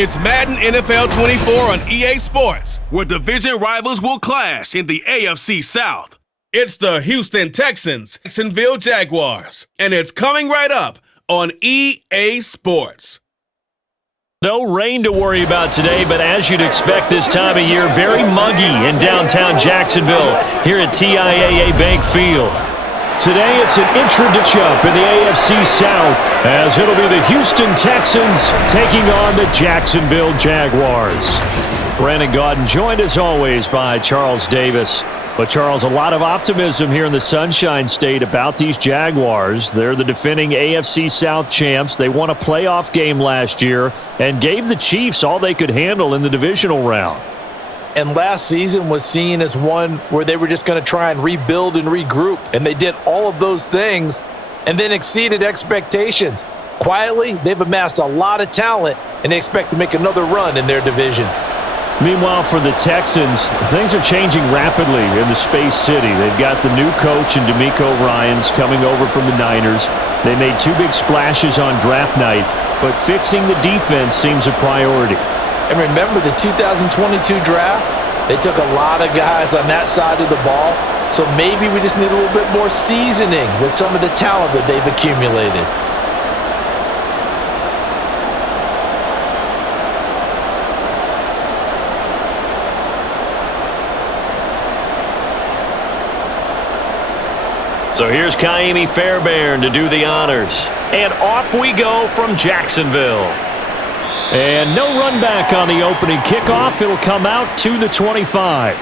It's Madden NFL 24 on EA Sports, where division rivals will clash in the AFC South. It's the Houston Texans, Jacksonville Jaguars, and it's coming right up on EA Sports. No rain to worry about today, but as you'd expect this time of year, very muggy in downtown Jacksonville here at TIAA Bank Field. Today, it's an intra-matchup in the AFC South, as it'll be the Houston Texans taking on the Jacksonville Jaguars. Brandon Gaudin joined, as always, by Charles Davis. But, Charles, a lot of optimism here in the Sunshine State about these Jaguars. They're the defending AFC South champs. They won a playoff game last year and gave the Chiefs all they could handle in the divisional round. And last season was seen as one where they were just going to try and rebuild and regroup. And they did all of those things and then exceeded expectations. Quietly, they've amassed a lot of talent, and they expect to make another run in their division. Meanwhile, for the Texans, things are changing rapidly in the Space City. They've got the new coach in DeMeco Ryans coming over from the Niners. They made two big splashes on draft night, but fixing the defense seems a priority. And remember the 2022 draft? They took a lot of guys on that side of the ball, so maybe we just need a little bit more seasoning with some of the talent that they've accumulated. So here's Kaimi Fairbairn to do the honors. And off we go from Jacksonville. And no run back on the opening kickoff. It'll come out to the 25.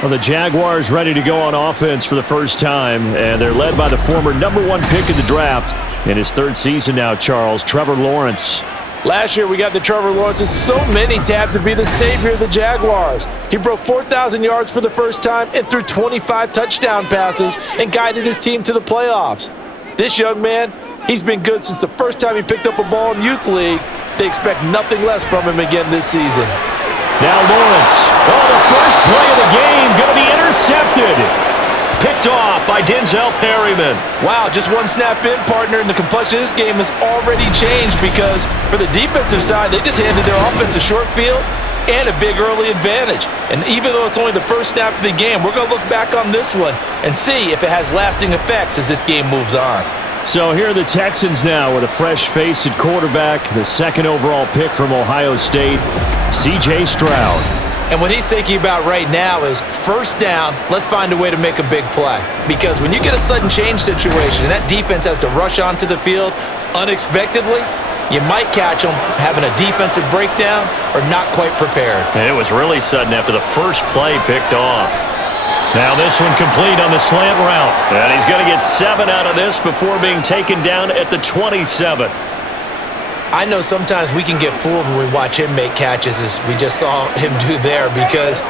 Well, the Jaguars ready to go on offense for the first time, and they're led by the former #1 pick in the draft in his third season now, Charles, Trevor Lawrence. Last year we got the Trevor Lawrences. So many tabbed to be the savior of the Jaguars. He broke 4,000 yards for the first time and threw 25 touchdown passes and guided his team to the playoffs. This young man, he's been good since the first time he picked up a ball in Youth League. They expect nothing less from him again this season. Now Lawrence. Oh, the first play of the game going to be intercepted. Picked off by Denzel Perryman. Wow, just one snap in, partner, and the complexion of this game has already changed because for the defensive side, they just handed their offense a short field and a big early advantage. And even though it's only the first snap of the game, we're going to look back on this one and see if it has lasting effects as this game moves on. So here are the Texans now with a fresh face at quarterback, the second overall pick from Ohio State, C.J. Stroud. And what he's thinking about right now is first down, let's find a way to make a big play. Because when you get a sudden change situation and that defense has to rush onto the field unexpectedly, you might catch them having a defensive breakdown or not quite prepared. And it was really sudden after the first play picked off. Now this one complete on the slant route. And he's going to get 7 out of this before being taken down at the 27. I know sometimes we can get fooled when we watch him make catches as we just saw him do there because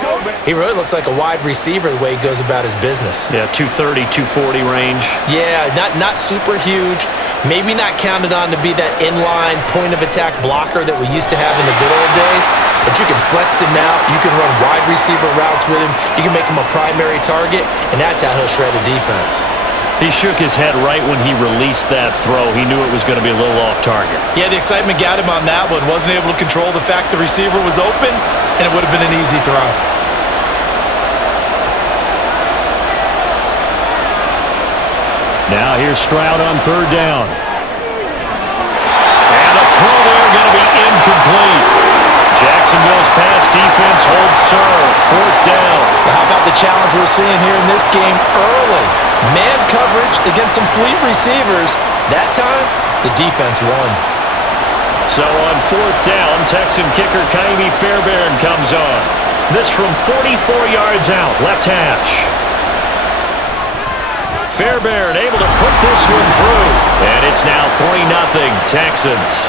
he really looks like a wide receiver the way he goes about his business. Yeah, 230, 240 range. Yeah, not super huge. Maybe not counted on to be that inline point-of-attack blocker that we used to have in the good old days, but you can flex him out. You can run wide receiver routes with him. You can make him a primary target, and that's how he'll shred a defense. He shook his head right when he released that throw. He knew it was going to be a little off target. Yeah, the excitement got him on that one. Wasn't able to control the fact the receiver was open, and it would have been an easy throw. Now here's Stroud on third down. And a throw there going to be incomplete. Jacksonville's pass defense holds serve. Fourth down. Well, how about the challenge we're seeing here in this game early? Man coverage against some fleet receivers. That time, the defense won. So on fourth down, Texan kicker Kaimi Fairbairn comes on. This from 44 yards out, left hash. Fairbairn able to put this one through. And it's now 3-0 Texans.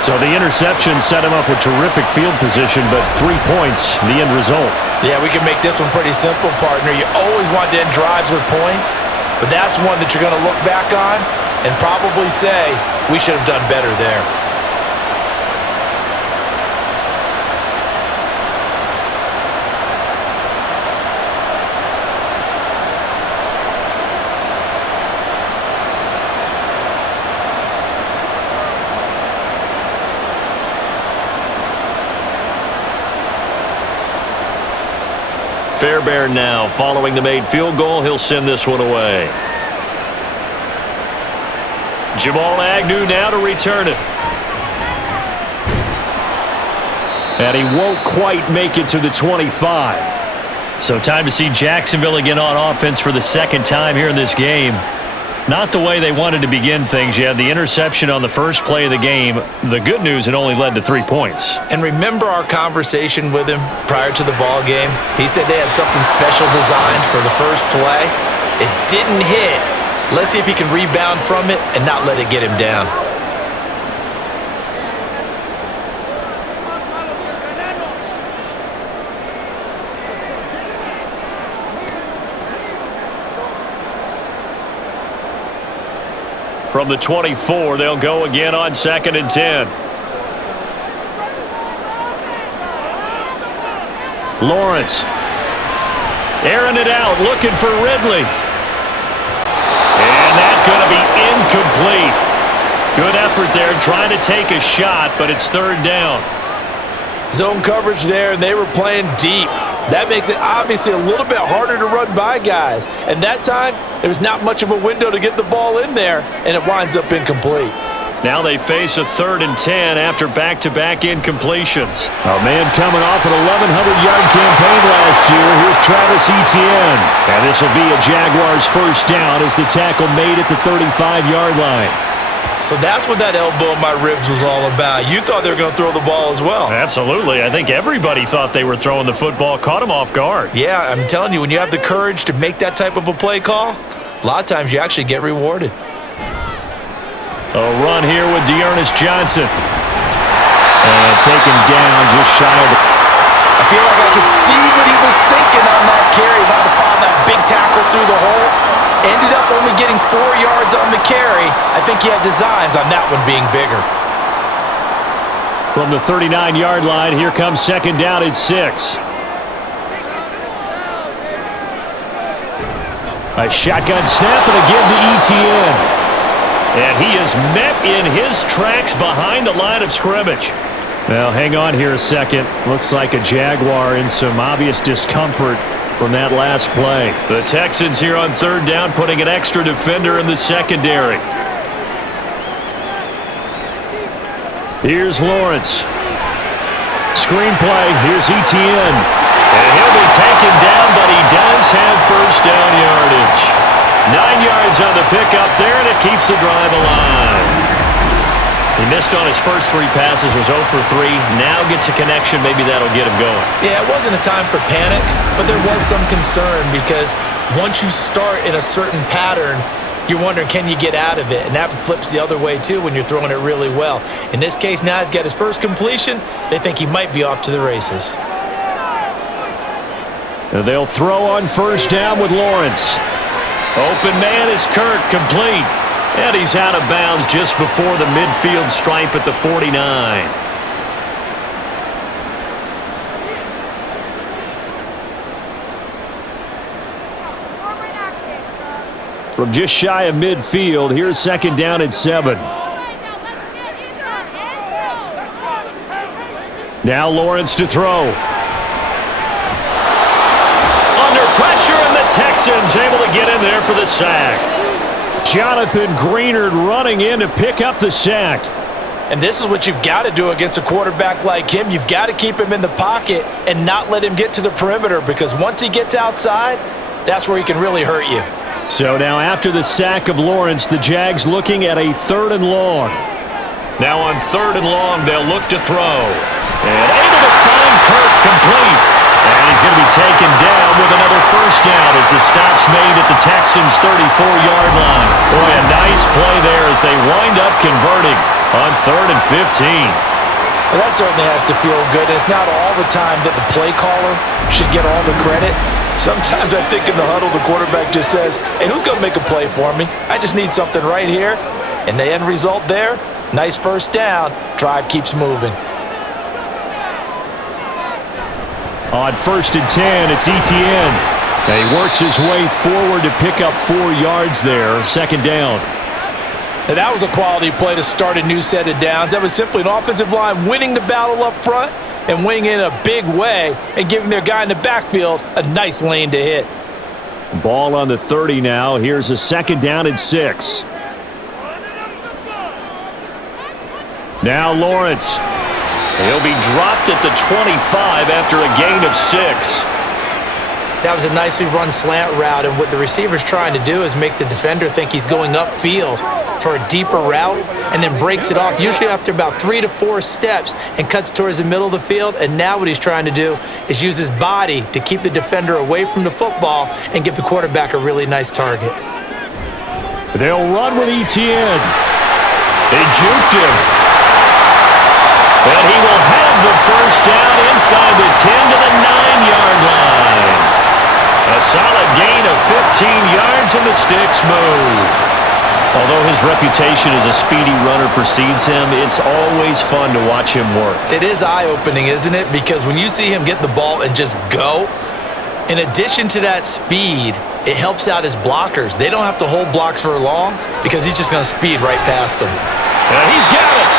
So the interception set him up with terrific field position, but 3 points, the end result. Yeah, we can make this one pretty simple, partner. You always want to end drives with points, but that's one that you're going to look back on and probably say, we should have done better there. Fairbairn now following the made field goal. He'll send this one away. Jamal Agnew now to return it. And he won't quite make it to the 25. So time to see Jacksonville again on offense for the second time here in this game. Not the way they wanted to begin things. You had the interception on the first play of the game. The good news, it only led to 3 points. And remember our conversation with him prior to the ball game? He said they had something special designed for the first play. It didn't hit. Let's see if he can rebound from it and not let it get him down. From the 24, they'll go again on 2nd and 10. Lawrence. Airing it out, looking for Ridley. And that's going to be incomplete. Good effort there, trying to take a shot, but it's 3rd down. Zone coverage there, and they were playing deep. That makes it obviously a little bit harder to run by guys. And that time, there was not much of a window to get the ball in there, and it winds up incomplete. Now they face a 3rd and 10 after back-to-back incompletions. A man coming off an 1,100-yard campaign last year. Here's Travis Etienne. And this will be a Jaguars first down as the tackle made at the 35-yard line. So that's what that elbow in my ribs was all about. You thought they were going to throw the ball as well. Absolutely. I think everybody thought they were throwing the football, caught him off guard. Yeah, I'm telling you, when you have the courage to make that type of a play call, a lot of times you actually get rewarded. A run here with Dearness Johnson. And taken down just shy of the... I feel like I could see what he was thinking on that carry. Wanted to follow that big tackle through the hole. Ended up only getting 4 yards on the carry. I think he had designs on that one being bigger. From the 39-yard line, here comes 2nd down at 6. A shotgun snap and a give to Etienne. And he is met in his tracks behind the line of scrimmage. Well, hang on here a second. Looks like a Jaguar in some obvious discomfort from that last play. The Texans here on 3rd down, putting an extra defender in the secondary. Here's Lawrence. Screenplay. Here's Etienne. And he'll be taken down, but he does have first down yardage. 9 yards on the pickup there, and it keeps the drive alive. He missed on his first 3 passes, was 0 for 3. Now gets a connection. Maybe that'll get him going. Yeah, it wasn't a time for panic, but there was some concern because once you start in a certain pattern, you're wondering, can you get out of it? And that flips the other way, too, when you're throwing it really well. In this case, now he's got his first completion. They think he might be off to the races. And they'll throw on first down with Lawrence. Open man is Kirk, complete. And he's out of bounds just before the midfield stripe at the 49. From just shy of midfield, here's 2nd down at 7. Now Lawrence to throw. Under pressure, and the Texans able to get in there for the sack. Jonathan Greenard running in to pick up the sack. And this is what you've got to do against a quarterback like him. You've got to keep him in the pocket and not let him get to the perimeter, because once he gets outside, that's where he can really hurt you. So now after the sack of Lawrence, the Jags looking at a 3rd and long. Now on 3rd and long, they'll look to throw. And able to find Kirk, complete. And he's going to be taken down with another first down as the stop's made at the Texans' 34-yard line. Boy, a nice play there as they wind up converting on 3rd and 15. Well, that certainly has to feel good. It's not all the time that the play caller should get all the credit. Sometimes I think in the huddle, the quarterback just says, hey, who's going to make a play for me? I just need something right here. And the end result there, nice first down. Drive keeps moving. On 1st and 10, it's Etienne. And he works his way forward to pick up 4 yards there. 2nd down. And that was a quality play to start a new set of downs. That was simply an offensive line winning the battle up front and winning in a big way and giving their guy in the backfield a nice lane to hit. Ball on the 30 now. Here's a 2nd down and 6. Now Lawrence. He'll be dropped at the 25 after a gain of 6. That was a nicely run slant route, and what the receiver's trying to do is make the defender think he's going upfield for a deeper route and then breaks it off, usually after about 3 to 4 steps, and cuts towards the middle of the field. And now what he's trying to do is use his body to keep the defender away from the football and give the quarterback a really nice target. They'll run with Etienne. They juked him. And he will have the first down inside the 10 to the 9-yard line. A solid gain of 15 yards and the sticks move. Although his reputation as a speedy runner precedes him, it's always fun to watch him work. It is eye-opening, isn't it? Because when you see him get the ball and just go, in addition to that speed, it helps out his blockers. They don't have to hold blocks for long because he's just going to speed right past them. And he's got it.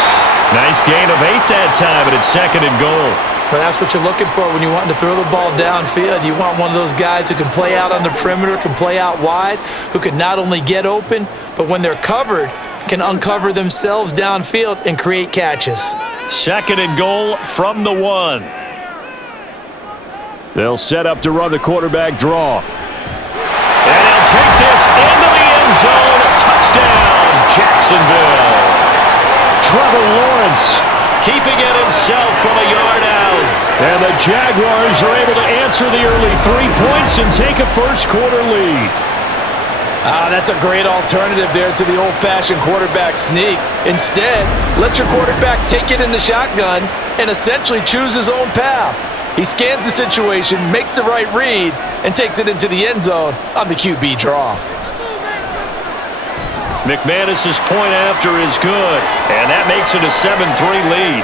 Nice gain of 8 that time, but it's 2nd and goal. But that's what you're looking for when you want to throw the ball downfield. You want one of those guys who can play out on the perimeter, can play out wide, who can not only get open, but when they're covered, can uncover themselves downfield and create catches. 2nd and goal from the 1. They'll set up to run the quarterback draw. And he'll take this into the end zone. Touchdown, Jacksonville. Trevor Lawrence keeping it himself from a yard out. And the Jaguars are able to answer the early 3 points and take a first-quarter lead. That's a great alternative there to the old-fashioned quarterback sneak. Instead, let your quarterback take it in the shotgun and essentially choose his own path. He scans the situation, makes the right read, and takes it into the end zone on the QB draw. McManus's point after is good, and that makes it a 7-3 lead.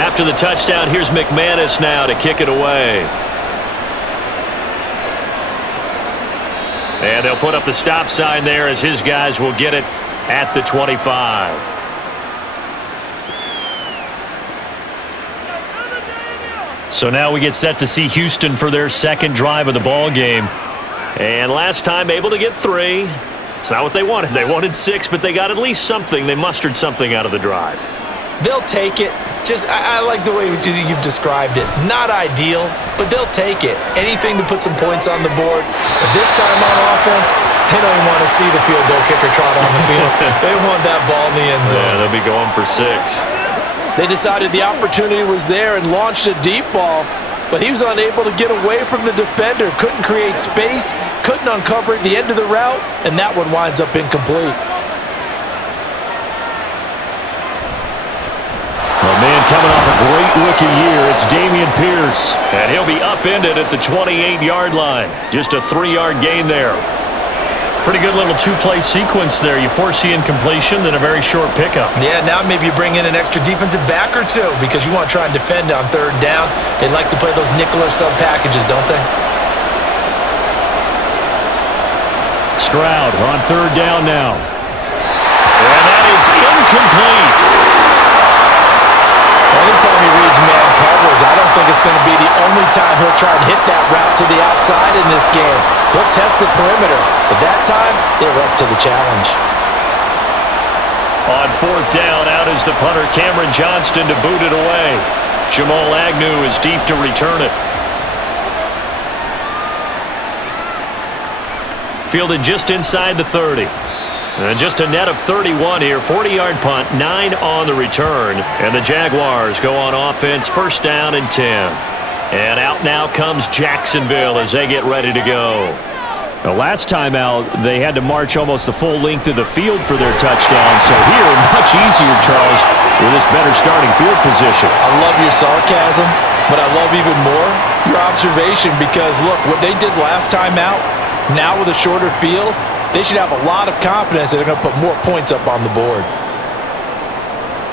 After the touchdown, here's McManus now to kick it away. And they'll put up the stop sign there as his guys will get it at the 25. So now we get set to see Houston for their 2nd drive of the ball game. And last time able to get 3. It's not what they wanted. They wanted 6, but they got at least something. They mustered something out of the drive. They'll take it. I like the way you've described it. Not ideal, but they'll take it. Anything to put some points on the board. But this time on offense, they don't even want to see the field goal kicker trot on the field. They want that ball in the end zone. Yeah, they'll be going for 6. They decided the opportunity was there and launched a deep ball, but he was unable to get away from the defender. Couldn't create space, couldn't uncover at the end of the route, and that one winds up incomplete. A man coming off a great rookie year, it's Dameon Pierce. And he'll be upended at the 28-yard line. Just a 3-yard gain there. Pretty good little 2-play sequence there. You force the incompletion, then a very short pickup. Yeah, now maybe you bring in an extra defensive back or 2 because you want to try and defend on 3rd down. They like to play those nickel or sub packages, don't they? Stroud on 3rd down now. And that is incomplete. Anytime he reads man coverage, I don't think it's going to be the only time he'll try and hit that route to the outside in this game. He'll test the perimeter, but that time, they were up to the challenge. On 4th down, out is the punter, Cameron Johnston, to boot it away. Jamal Agnew is deep to return it. Fielded just inside the 30. And just a net of 31 here. 40-yard punt, 9 on the return. And the Jaguars go on offense, 1st down and 10. And out now comes Jacksonville as they get ready to go. The last time out, they had to march almost the full length of the field for their touchdown. So here, much easier, Charles, with this better starting field position. I love your sarcasm, but I love even more your observation because, look, what they did last time out, Now with a shorter field, they should have a lot of confidence that they're going to put more points up on the board.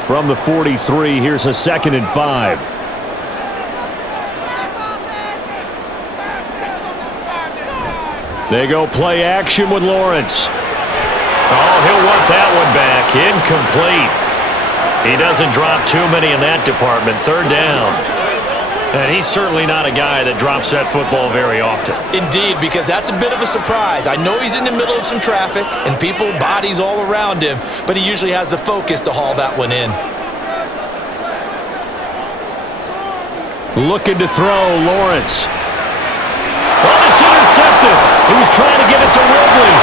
From the 43, here's a 2nd and 5. They go play action with Lawrence. Oh, he'll want that one back. Incomplete. He doesn't drop too many in that department. 3rd down. And he's certainly not a guy that drops that football very often. Indeed, because that's a bit of a surprise. I know he's in the middle of some traffic and people, bodies all around him, but he usually has the focus to haul that one in. Looking to throw, Lawrence. Oh, it's intercepted. He was trying to get it to Ridley.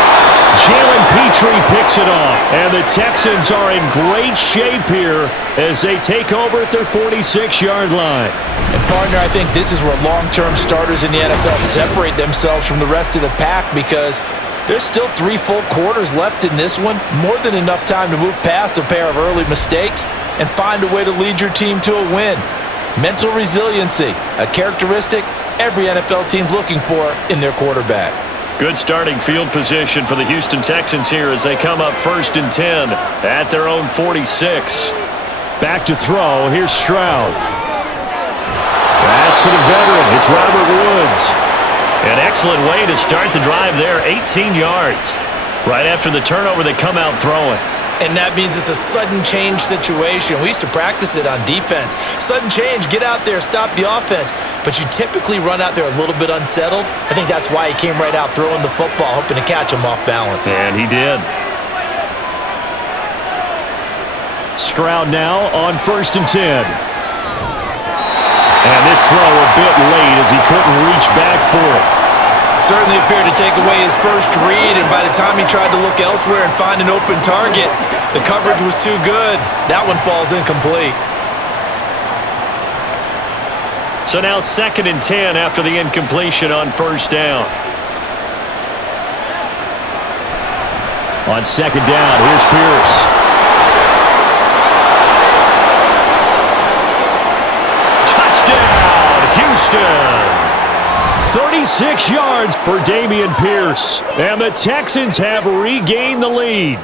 Jalen Petrie picks it off. And the Texans are in great shape here as they take over at their 46-yard line. And partner, I think this is where long-term starters in the NFL separate themselves from the rest of the pack, because there's still 3 full quarters left in this one. More than enough time to move past a pair of early mistakes and find a way to lead your team to a win. Mental resiliency, a characteristic every NFL team's looking for in their quarterback. Good starting field position for the Houston Texans here as they come up 1st and 10 at their own 46. Back to throw. Here's Stroud. That's to the veteran. It's Robert Woods. An excellent way to start the drive there. 18 yards. Right after the turnover, they come out throwing. And that means it's a sudden change situation. We used to practice it on defense. Sudden change, get out there, stop the offense. But you typically run out there a little bit unsettled. I think that's why he came right out throwing the football, hoping to catch him off balance. And he did. Stroud now on 1st and 10. And this throw a bit late as he couldn't reach back for it. Certainly appeared to take away his first read, and by the time he tried to look elsewhere and find an open target, the coverage was too good. That one falls incomplete. So now 2nd and 10 after the incompletion on 1st down. On 2nd down, here's Pierce. Touchdown, Houston! 36 yards for Dameon Pierce. And the Texans have regained the lead.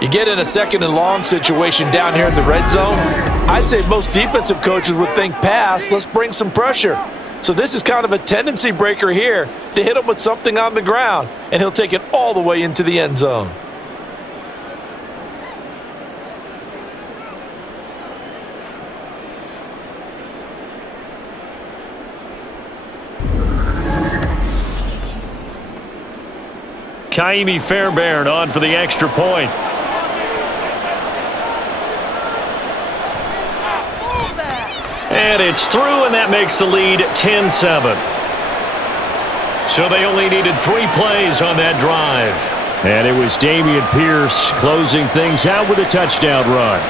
You get in a 2nd and long situation down here in the red zone, I'd say most defensive coaches would think pass, let's bring some pressure. So this is kind of a tendency breaker here to hit him with something on the ground, and he'll take it all the way into the end zone. Kaimi Fairbairn on for the extra point. And it's through, and that makes the lead 10-7. So they only needed 3 plays on that drive. And it was Dameon Pierce closing things out with a touchdown run.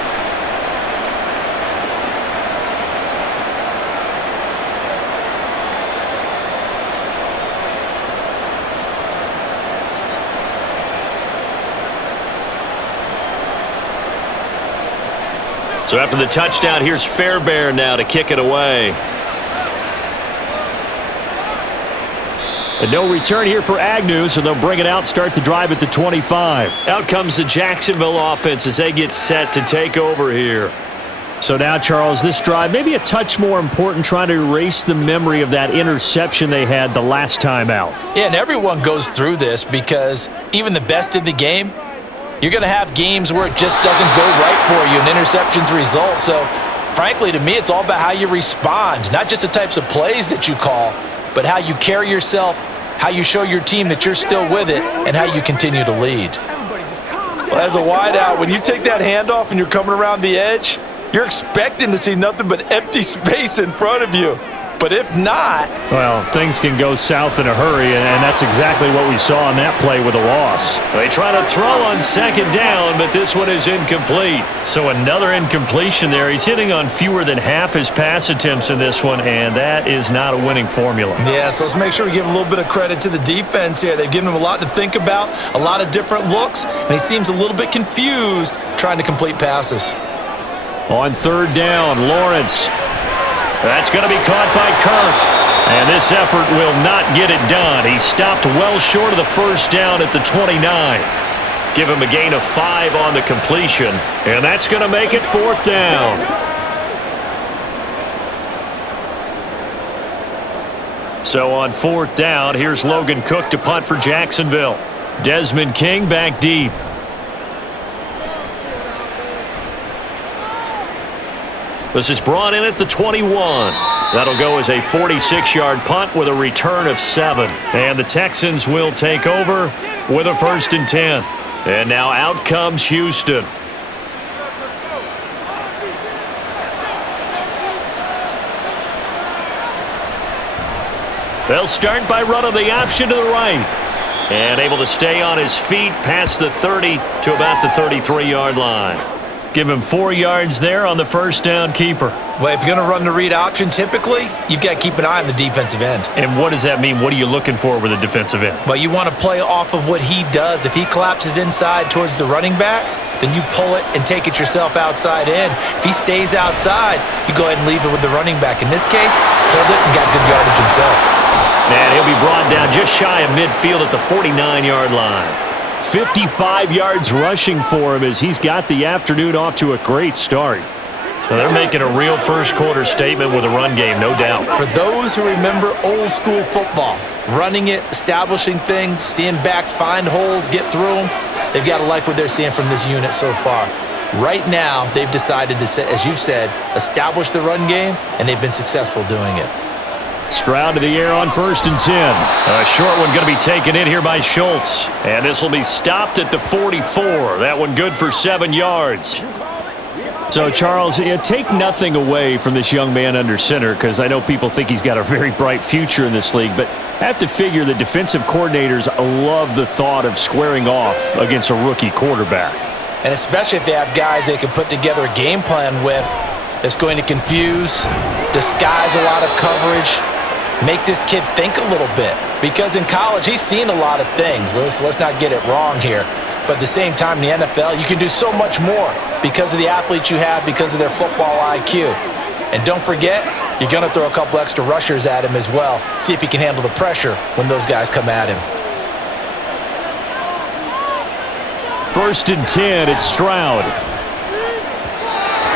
So after the touchdown, here's Fairbairn now to kick it away. And no return here for Agnew, so they'll bring it out, start the drive at the 25. Out comes the Jacksonville offense as they get set to take over here. So now, Charles, this drive maybe a touch more important, trying to erase the memory of that interception they had the last time out. Yeah, and everyone goes through this because even the best in the game, you're going to have games where it just doesn't go right for you and interceptions result. So, frankly, to me, it's all about how you respond, not just the types of plays that you call, but how you carry yourself, how you show your team that you're still with it, and how you continue to lead. Well, as a wideout, when you take that handoff and you're coming around the edge, you're expecting to see nothing but empty space in front of you. But if not... well, things can go south in a hurry, and that's exactly what we saw on that play with a loss. They try to throw on 2nd down, but this one is incomplete. So another incompletion there. He's hitting on fewer than half his pass attempts in this one, and that is not a winning formula. Yeah, so let's make sure we give a little bit of credit to the defense here. They've given him a lot to think about, a lot of different looks, and he seems a little bit confused trying to complete passes. On 3rd down, Lawrence. That's going to be caught by Kirk. And this effort will not get it done. He stopped well short of the first down at the 29. Give him a gain of 5 on the completion, and that's going to make it 4th down. So on 4th down, here's Logan Cook to punt for Jacksonville. Desmond King back deep. This is brought in at the 21. That'll go as a 46-yard punt with a return of 7. And the Texans will take over with a 1st and 10. And now out comes Houston. They'll start by running the option to the right. And able to stay on his feet past the 30 to about the 33-yard line. Give him 4 yards there on the 1st down keeper. Well, if you're going to run the read option, typically, you've got to keep an eye on the defensive end. And what does that mean? What are you looking for with a defensive end? Well, you want to play off of what he does. If he collapses inside towards the running back, then you pull it and take it yourself outside in. If he stays outside, you go ahead and leave it with the running back. In this case, pulled it and got good yardage himself. And he'll be brought down just shy of midfield at the 49-yard line. 55 yards rushing for him as he's got the afternoon off to a great start. Now they're making a real first-quarter statement with a run game, no doubt. For those who remember old-school football, running it, establishing things, seeing backs find holes, get through them, they've got to like what they're seeing from this unit so far. Right now, they've decided to, as you've said, establish the run game, and they've been successful doing it. Stroud to the air on 1st and 10. A short one going to be taken in here by Schultz. And this will be stopped at the 44. That one good for 7 yards. So, Charles, take nothing away from this young man under center, because I know people think he's got a very bright future in this league, but I have to figure the defensive coordinators love the thought of squaring off against a rookie quarterback. And especially if they have guys they can put together a game plan with that's going to confuse, disguise a lot of coverage, make this kid think a little bit. Because in college, he's seen a lot of things. Let's not get it wrong here. But at the same time, in the NFL, you can do so much more because of the athletes you have, because of their football IQ. And don't forget, you're going to throw a couple extra rushers at him as well. See if he can handle the pressure when those guys come at him. 1st and 10, it's Stroud.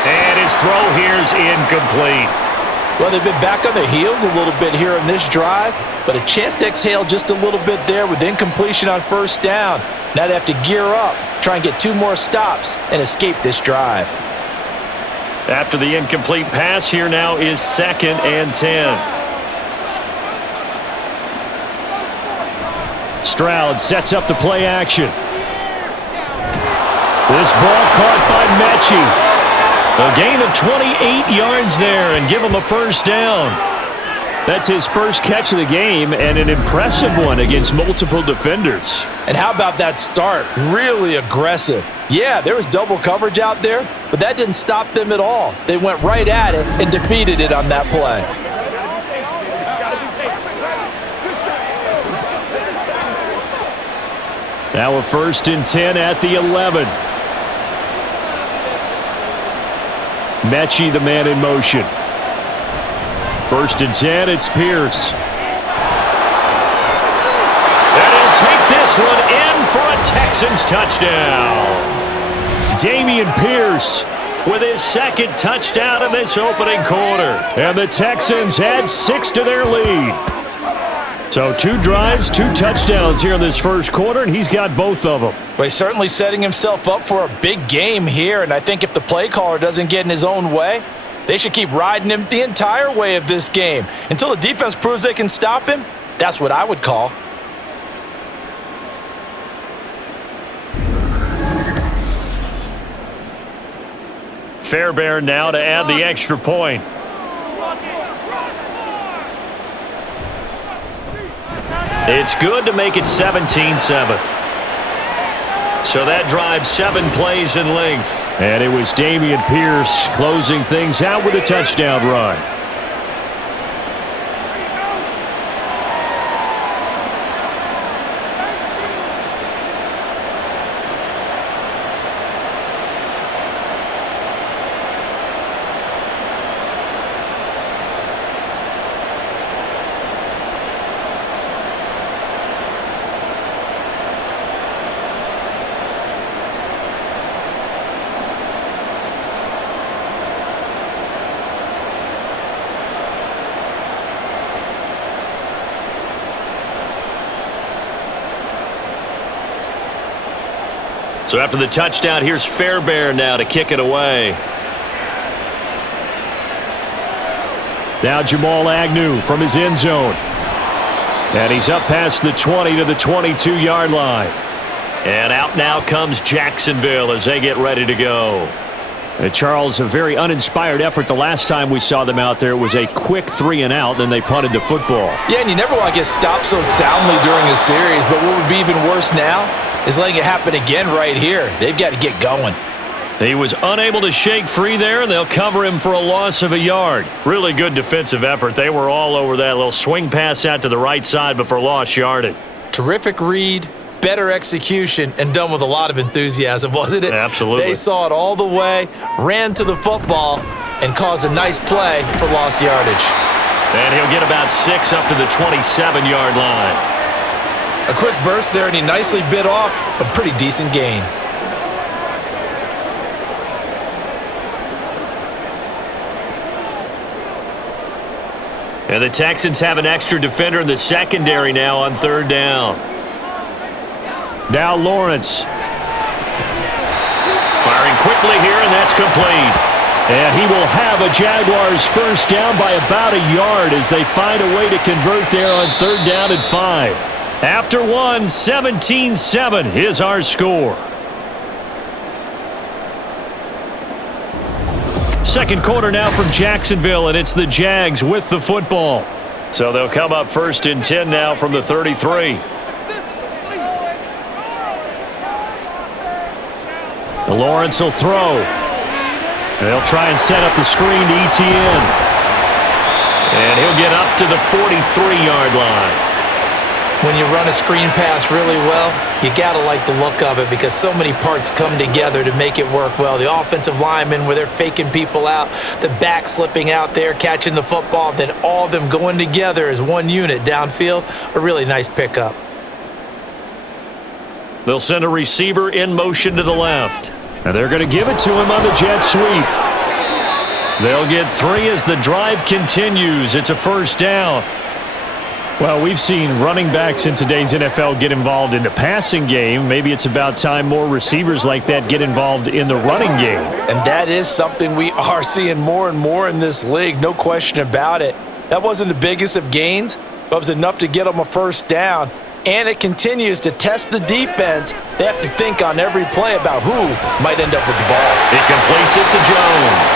And his throw here's incomplete. Well, they've been back on their heels a little bit here in this drive, but a chance to exhale just a little bit there with incompletion on 1st down. Now they have to gear up, try and get 2 more stops, and escape this drive. After the incomplete pass, here now is 2nd and 10. Stroud sets up the play action. This ball caught by Mechie. A gain of 28 yards there and give him a 1st down. That's his first catch of the game and an impressive one against multiple defenders. And how about that start? Really aggressive. Yeah, there was double coverage out there, but that didn't stop them at all. They went right at it and defeated it on that play. Now a 1st and 10 at the 11. Mechie, the man in motion. 1st and 10, it's Pierce. And he'll take this one in for a Texans touchdown. Dameon Pierce with his 2nd touchdown in this opening quarter. And the Texans add 6 to their lead. So 2 drives, 2 touchdowns here in this first quarter, and he's got both of them. Well, he's certainly setting himself up for a big game here, and I think if the play caller doesn't get in his own way, they should keep riding him the entire way of this game. Until the defense proves they can stop him, that's what I would call. Fairbairn now to add the extra point. It's good to make it 17-7. So that drives 7 plays in length. And it was Dameon Pierce closing things out with a touchdown run. So after the touchdown, here's Fairbairn now to kick it away. Now Jamal Agnew from his end zone. And he's up past the 20 to the 22-yard line. And out now comes Jacksonville as they get ready to go. Charles, a very uninspired effort the last time we saw them out there. It was a quick 3-and-out, then they punted the football. Yeah, and you never want to get stopped so soundly during a series, but what would be even worse now is letting it happen again right here. They've got to get going. He was unable to shake free there, and they'll cover him for a loss of a yard. Really good defensive effort. They were all over that little swing pass out to the right side before lost yardage. Terrific read, better execution, and done with a lot of enthusiasm, wasn't it? Absolutely. They saw it all the way, ran to the football, and caused a nice play for lost yardage. And he'll get about 6 up to the 27-yard line. A quick burst there, and he nicely bit off a pretty decent gain. And the Texans have an extra defender in the secondary now on 3rd down. Now Lawrence. Firing quickly here, and that's complete. And he will have a Jaguars first down by about a yard as they find a way to convert there on 3rd down and 5. After 1, 17-7 is our score. Second quarter now from Jacksonville, and it's the Jags with the football. So they'll come up 1st and 10 now from the 33. Lawrence will throw. They'll try and set up the screen to ETN. And he'll get up to the 43-yard line. When you run a screen pass really well, you got to like the look of it because so many parts come together to make it work well. The offensive linemen, where they're faking people out, the back slipping out there, catching the football, then all of them going together as one unit downfield, a really nice pickup. They'll send a receiver in motion to the left. And they're going to give it to him on the jet sweep. They'll get 3 as the drive continues. It's a first down. Well, we've seen running backs in today's NFL get involved in the passing game. Maybe it's about time more receivers like that get involved in the running game. And that is something we are seeing more and more in this league, no question about it. That wasn't the biggest of gains, but it was enough to get them a first down. And it continues to test the defense. They have to think on every play about who might end up with the ball. He completes it to Jones.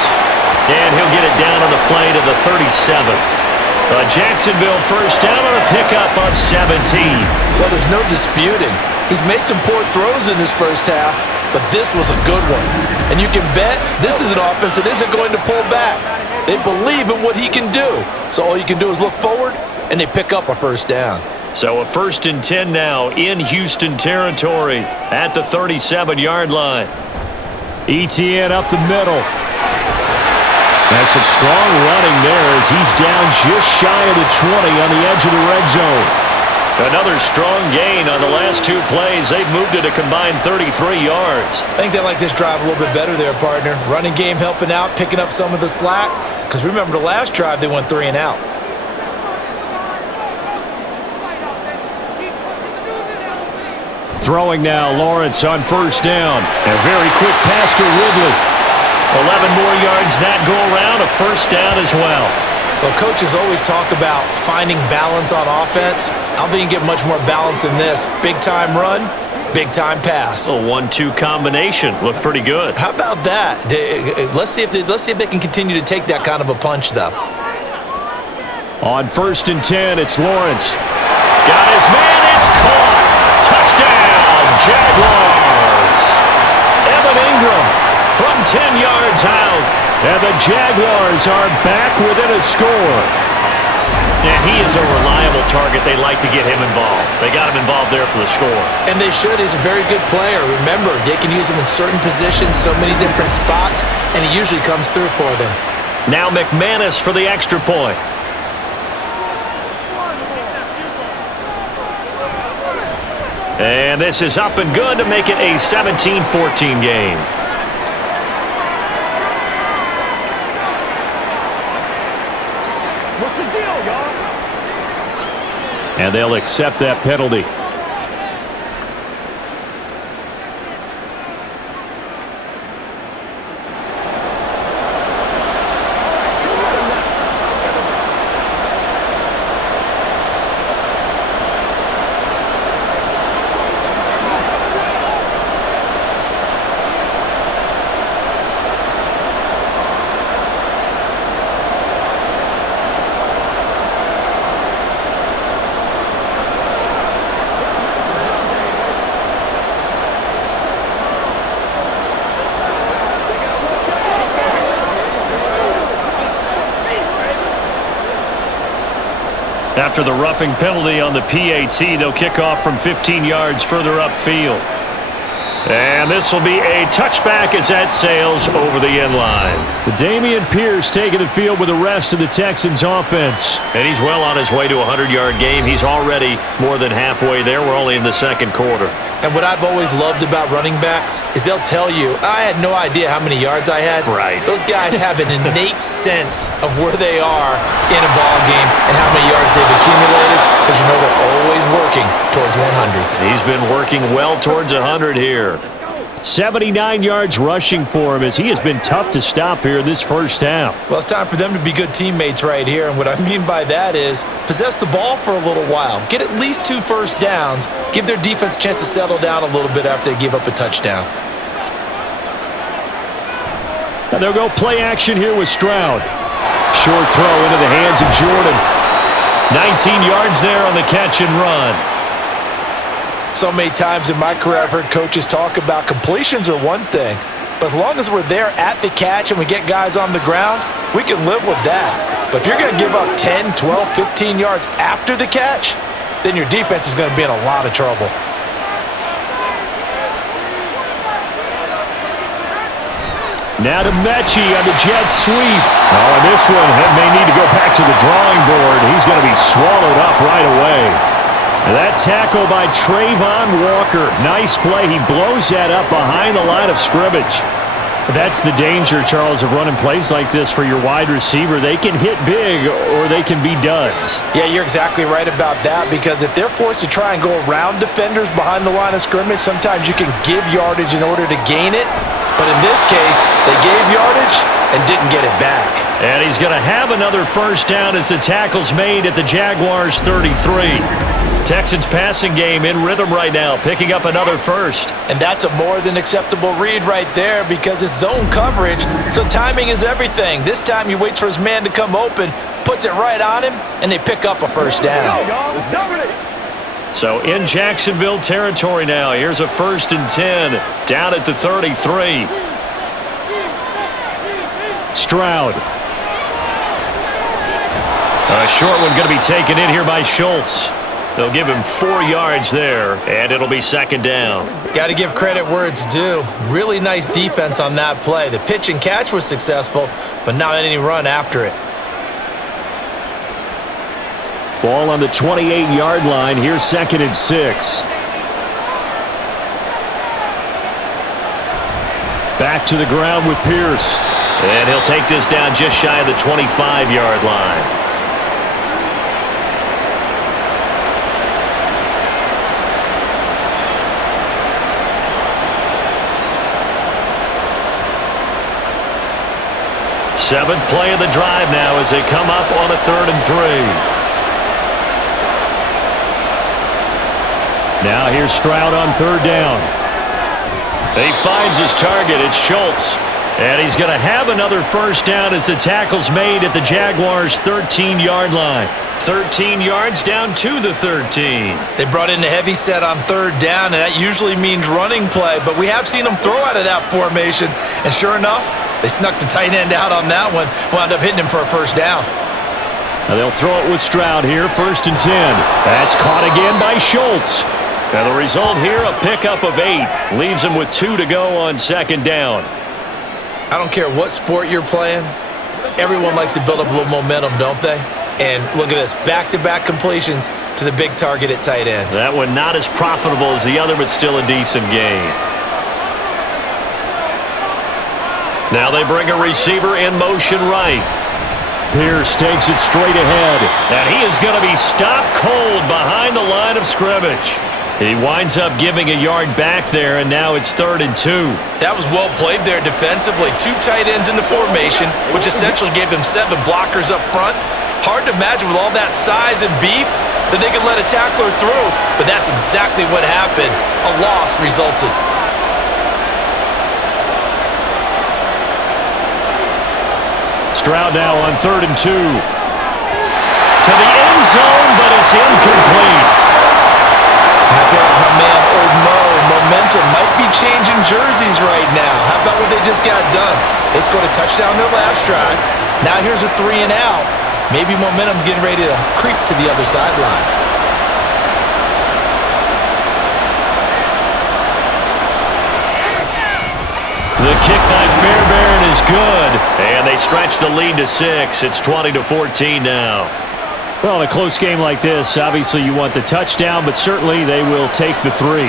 And he'll get it down on the play to the 37. A Jacksonville first down on a pickup of 17. Well, there's no disputing. He's made some poor throws in this first half, but this was a good one. And you can bet this is an offense that isn't going to pull back. They believe in what he can do. So all you can do is look forward, and they pick up a first down. So a 1st and 10 now in Houston territory at the 37-yard line. ETN up the middle. That's some strong running there as he's down just shy of the 20 on the edge of the red zone. Another strong gain on the last 2 plays. They've moved it a combined 33 yards. I think they like this drive a little bit better there, partner. Running game helping out, picking up some of the slack. Because remember the last drive, they went 3 and out. Throwing now, Lawrence on first down. A very quick pass to Ridley. 11 more yards that go around, a first down as well. Well, coaches always talk about finding balance on offense. I don't think you get much more balance than this. Big-time run, big-time pass. A 1-2 combination. Looked pretty good. How about that? Let's see if they can continue to take that kind of a punch, though. On 1st and 10, it's Lawrence. Got his man, it's caught. Touchdown, Jaguars. Evan Ingram from 10 yards out. And the Jaguars are back within a score. Yeah, he is a reliable target. They like to get him involved. They got him involved there for the score. And they should. He's a very good player. Remember, they can use him in certain positions, so many different spots, and he usually comes through for them. Now McManus for the extra point. And this is up and good to make it a 17-14 game. What's the deal, y'all? And they'll accept that penalty. After the roughing penalty on the PAT, they'll kick off from 15 yards further upfield. And this will be a touchback as that sails over the end line. Dameon Pierce taking the field with the rest of the Texans offense. And he's well on his way to a 100-yard game. He's already more than halfway there. We're only in the second quarter. And what I've always loved about running backs is they'll tell you, I had no idea how many yards I had. Right. Those guys have an innate sense of where they are in a ball game and how many yards they've accumulated, because you know they're always working towards 100. He's been working well towards 100 here. 79 yards rushing for him as he has been tough to stop here this first half. Well, it's time for them to be good teammates right here, and what I mean by that is possess the ball for a little while, get at least 2 first downs, give their defense a chance to settle down a little bit after they give up a touchdown. And they'll go play action here with Stroud. Short throw into the hands of Jordan. 19 yards there on the catch and run. So many times in my career I've heard coaches talk about completions are one thing, but as long as we're there at the catch and we get guys on the ground, we can live with that. But if you're going to give up 10, 12, 15 yards after the catch, then your defense is going to be in a lot of trouble. Now to Mechie on the jet sweep. Oh, and this one may need to go back to the drawing board. He's going to be swallowed up right away. And that tackle by Trayvon Walker. Nice play. He blows that up behind the line of scrimmage. That's the danger, Charles, of running plays like this for your wide receiver. They can hit big or they can be duds. Yeah, you're exactly right about that, because if they're forced to try and go around defenders behind the line of scrimmage, sometimes you can give yardage in order to gain it. But in this case, they gave yardage and didn't get it back. And he's going to have another first down as the tackle's made at the Jaguars' 33. Texans passing game in rhythm right now, picking up another first. And that's a more than acceptable read right there, because it's zone coverage, so timing is everything. This time he waits for his man to come open, puts it right on him, and they pick up a first down. So in Jacksonville territory now, here's a 1st and 10 down at the 33. Stroud. A short one going to be taken in here by Schultz. They'll give him 4 yards there, and it'll be 2nd down. Got to give credit where it's due. Really nice defense on that play. The pitch and catch was successful, but not any run after it. Ball on the 28-yard line. Here's 2nd and 6. Back to the ground with Pierce. And he'll take this down just shy of the 25-yard line. Seventh play of the drive now as they come up on a 3rd and 3. Now here's Stroud on 3rd down. He finds his target. It's Schultz. And he's going to have another first down as the tackle's made at the Jaguars' 13-yard line. 13 yards down to the 13. They brought in a heavy set on 3rd down, and that usually means running play, but we have seen them throw out of that formation, and sure enough, they snuck the tight end out on that one, wound up hitting him for a first down. Now they'll throw it with Stroud here, 1st and 10. That's caught again by Schultz. And the result here, a pickup of 8. Leaves him with 2 to go on 2nd down. I don't care what sport you're playing. Everyone likes to build up a little momentum, don't they? And look at this, back-to-back completions to the big target at tight end. That one not as profitable as the other, but still a decent gain. Now they bring a receiver in motion right. Pierce takes it straight ahead. And he is going to be stopped cold behind the line of scrimmage. He winds up giving a yard back there, and now it's 3rd and 2. That was well played there defensively. 2 tight ends in the formation, which essentially gave them 7 blockers up front. Hard to imagine with all that size and beef that they could let a tackler through, but that's exactly what happened. A loss resulted. Stroud now on 3rd and 2. To the end zone, but it's incomplete. I feel like my man, Old Mo, momentum might be changing jerseys right now. How about what they just got done? They scored a touchdown their last drive. Now here's a 3 and out. Maybe momentum's getting ready to creep to the other sideline. The kick by Fairbairn is good, and they stretch the lead to 6. It's 20-14 now. Well, in a close game like this, obviously you want the touchdown, but certainly they will take the 3.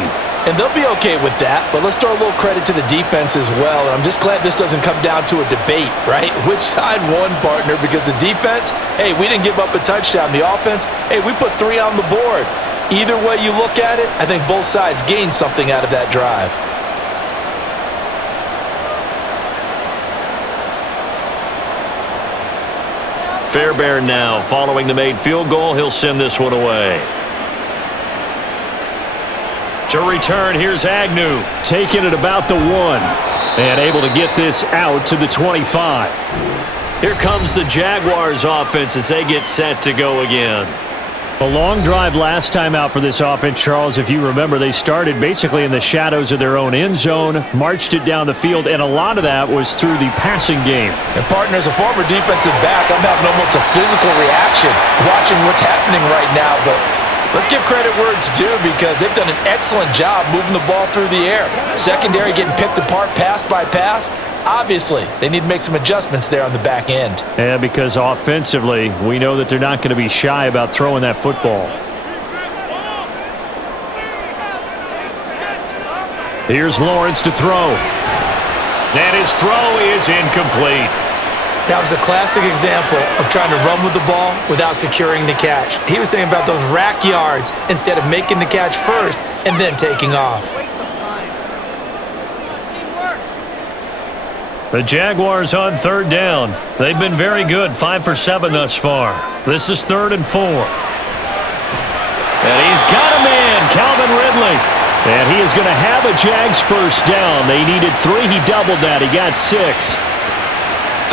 And they'll be okay with that, but let's throw a little credit to the defense as well. And I'm just glad this doesn't come down to a debate, right? Which side won, partner? Because the defense, hey, we didn't give up a touchdown. The offense, hey, we put 3 on the board. Either way you look at it, I think both sides gained something out of that drive. Fairbairn now following the made field goal. He'll send this one away. To return, here's Agnew. Taking it about the 1 and able to get this out to the 25. Here comes the Jaguars offense as they get set to go again. A long drive last time out for this offense, Charles. If you remember, they started basically in the shadows of their own end zone, marched it down the field, and a lot of that was through the passing game. And, partner, as a former defensive back, I'm having almost a physical reaction watching what's happening right now. But let's give credit where it's due because they've done an excellent job moving the ball through the air. Secondary getting picked apart pass by pass. Obviously, they need to make some adjustments there on the back end. Yeah, because offensively, we know that they're not going to be shy about throwing that football. Here's Lawrence to throw. And his throw is incomplete. That was a classic example of trying to run with the ball without securing the catch. He was thinking about those rack yards instead of making the catch first and then taking off. The Jaguars on 3rd down. They've been very good, 5 for 7 thus far. This is 3rd and 4. And he's got a man, Calvin Ridley. And he is going to have a Jags first down. They needed 3. He doubled that. He got 6.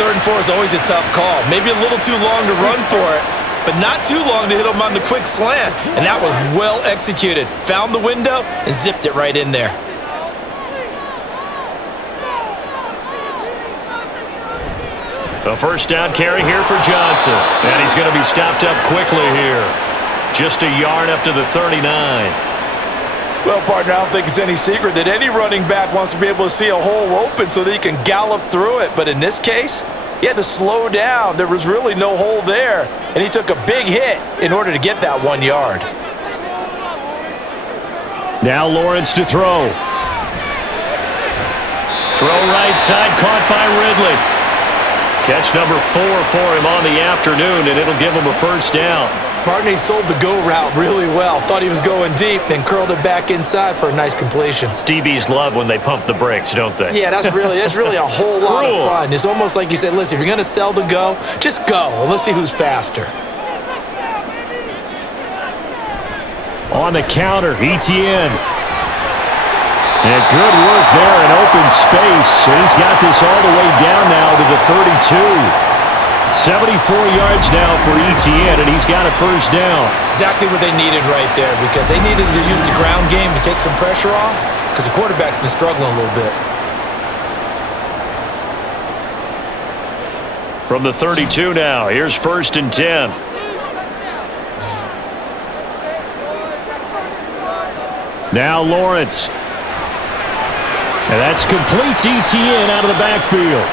3rd and 4 is always a tough call. Maybe a little too long to run for it, but not too long to hit him on the quick slant. And that was well executed. Found the window and zipped it right in there. A first down carry here for Johnson. And he's going to be stopped up quickly here. Just a yard up to the 39. Well, partner, I don't think it's any secret that any running back wants to be able to see a hole open so that he can gallop through it. But in this case, he had to slow down. There was really no hole there. And he took a big hit in order to get that 1 yard. Now Lawrence to throw. Throw right side, caught by Ridley. Catch number 4 for him on the afternoon, and it'll give him a first down. Partner, he sold the go route really well. Thought he was going deep, then curled it back inside for a nice completion. DBs love when they pump the brakes, don't they? Yeah, that's really a whole lot of fun. It's almost like you said, listen, if you're going to sell the go, just go. Let's see who's faster. On the counter, ETN. And good work there in open space. And he's got this all the way down now to the 32. 74 yards now for ETN, and he's got a first down. Exactly what they needed right there because they needed to use the ground game to take some pressure off because the quarterback's been struggling a little bit. From the 32 now, here's 1st and 10. Now Lawrence. And that's complete to ETN out of the backfield.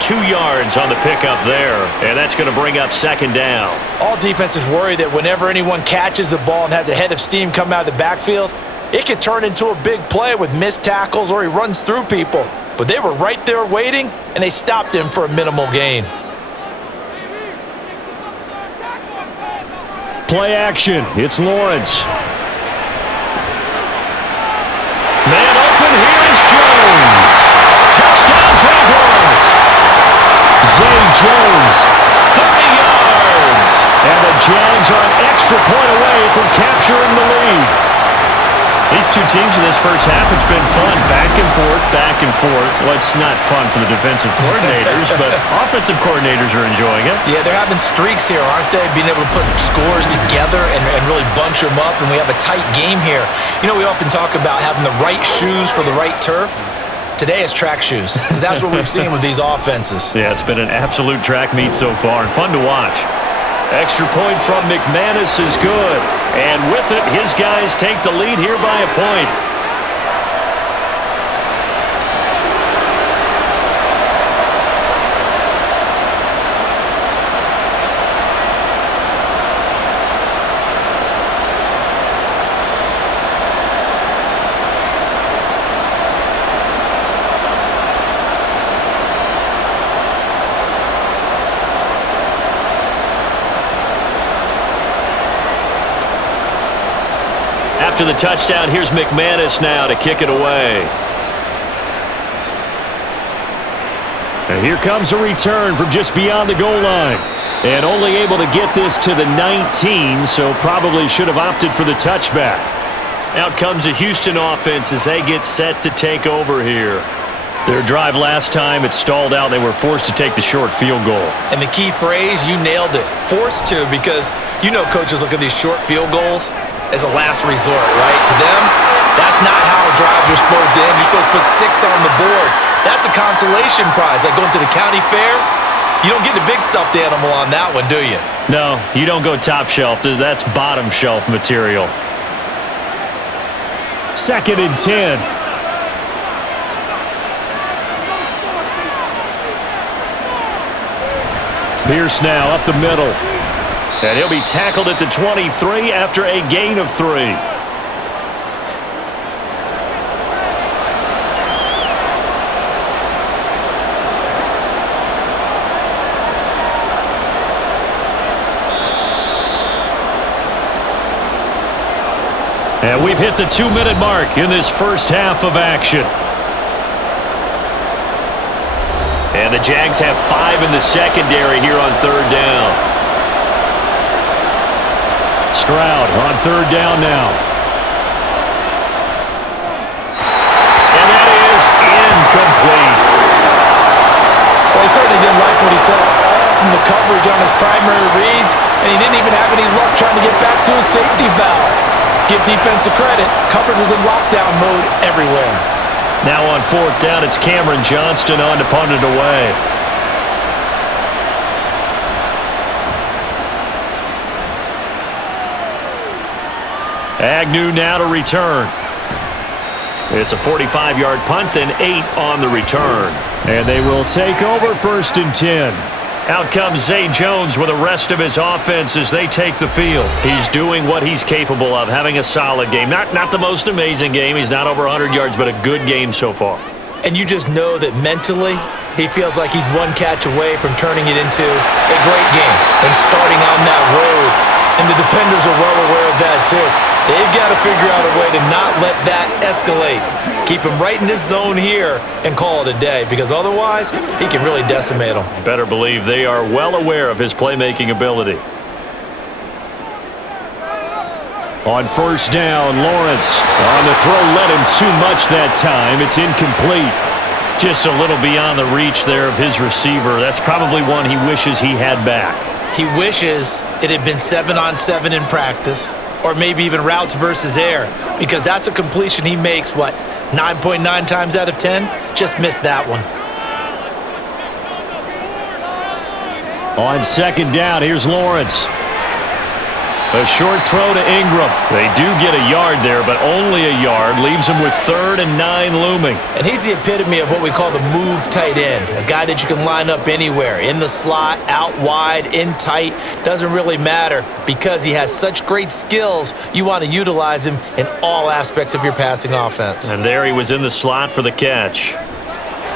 2 yards on the pickup there, and that's going to bring up 2nd down. All defenses worry that whenever anyone catches the ball and has a head of steam come out of the backfield, it could turn into a big play with missed tackles or he runs through people. But they were right there waiting, and they stopped him for a minimal gain. Play action. It's Lawrence. Man open, here is Jones. Touchdown, Jaguars. Zay Jones. 30 yards. And the Jags are an extra point away from capturing the lead. These two teams in this first half, it's been fun. Back and forth, back and forth. Well, it's not fun for the defensive coordinators, but offensive coordinators are enjoying it. Yeah, they're having streaks here, aren't they? Being able to put scores together and really bunch them up, and we have a tight game here. You know, we often talk about having the right shoes for the right turf. Today it's track shoes, because that's what we've seen with these offenses. Yeah, it's been an absolute track meet so far, and fun to watch. Extra point from McManus is good. And with it, his guys take the lead here by a point. After the touchdown, here's McManus now to kick it away. And here comes a return from just beyond the goal line. And only able to get this to the 19, so probably should have opted for the touchback. Out comes a Houston offense as they get set to take over here. Their drive last time, it stalled out. They were forced to take the short field goal. And the key phrase, you nailed it. Forced to, because you know coaches look at these short field goals as a last resort, right? To them, that's not how drives are supposed to end. You're supposed to put 6 on the board. That's a consolation prize. Like going to the county fair, you don't get the big stuffed animal on that one, do you? No, you don't go top shelf. That's bottom shelf material. 2nd and 10. Pierce now up the middle. And he'll be tackled at the 23 after a gain of 3. And we've hit the 2-minute mark in this first half of action. And the Jags have 5 in the secondary here on 3rd down. Stroud on 3rd down now. And that is incomplete. Well, he certainly didn't like what he saw all from the coverage on his primary reads, and he didn't even have any luck trying to get back to his safety valve. Give defensive credit. Coverage was in lockdown mode everywhere. Now on 4th down, it's Cameron Johnston on to punt it away. Agnew now to return. It's a 45-yard punt, then 8 on the return. And they will take over 1st and 10. Out comes Zay Jones with the rest of his offense as they take the field. He's doing what he's capable of, having a solid game. Not the most amazing game. He's not over 100 yards, but a good game so far. And you just know that mentally, he feels like he's one catch away from turning it into a great game and starting on that road. And the defenders are well aware of that, too. They've got to figure out a way to not let that escalate. Keep him right in this zone here and call it a day, because otherwise, he can really decimate them. Better believe they are well aware of his playmaking ability. On 1st down, Lawrence on the throw, led him too much that time. It's incomplete. Just a little beyond the reach there of his receiver. That's probably one he wishes he had back. He wishes it had been 7-on-7 in practice, or maybe even routes versus air, because that's a completion he makes, 9.9 times out of 10? Just missed that one. On 2nd down, here's Lawrence. A short throw to Ingram. They do get a yard there, but only a yard. Leaves him with 3rd and 9 looming. And he's the epitome of what we call the move tight end. A guy that you can line up anywhere. In the slot, out wide, in tight. Doesn't really matter because he has such great skills. You want to utilize him in all aspects of your passing offense. And there he was in the slot for the catch.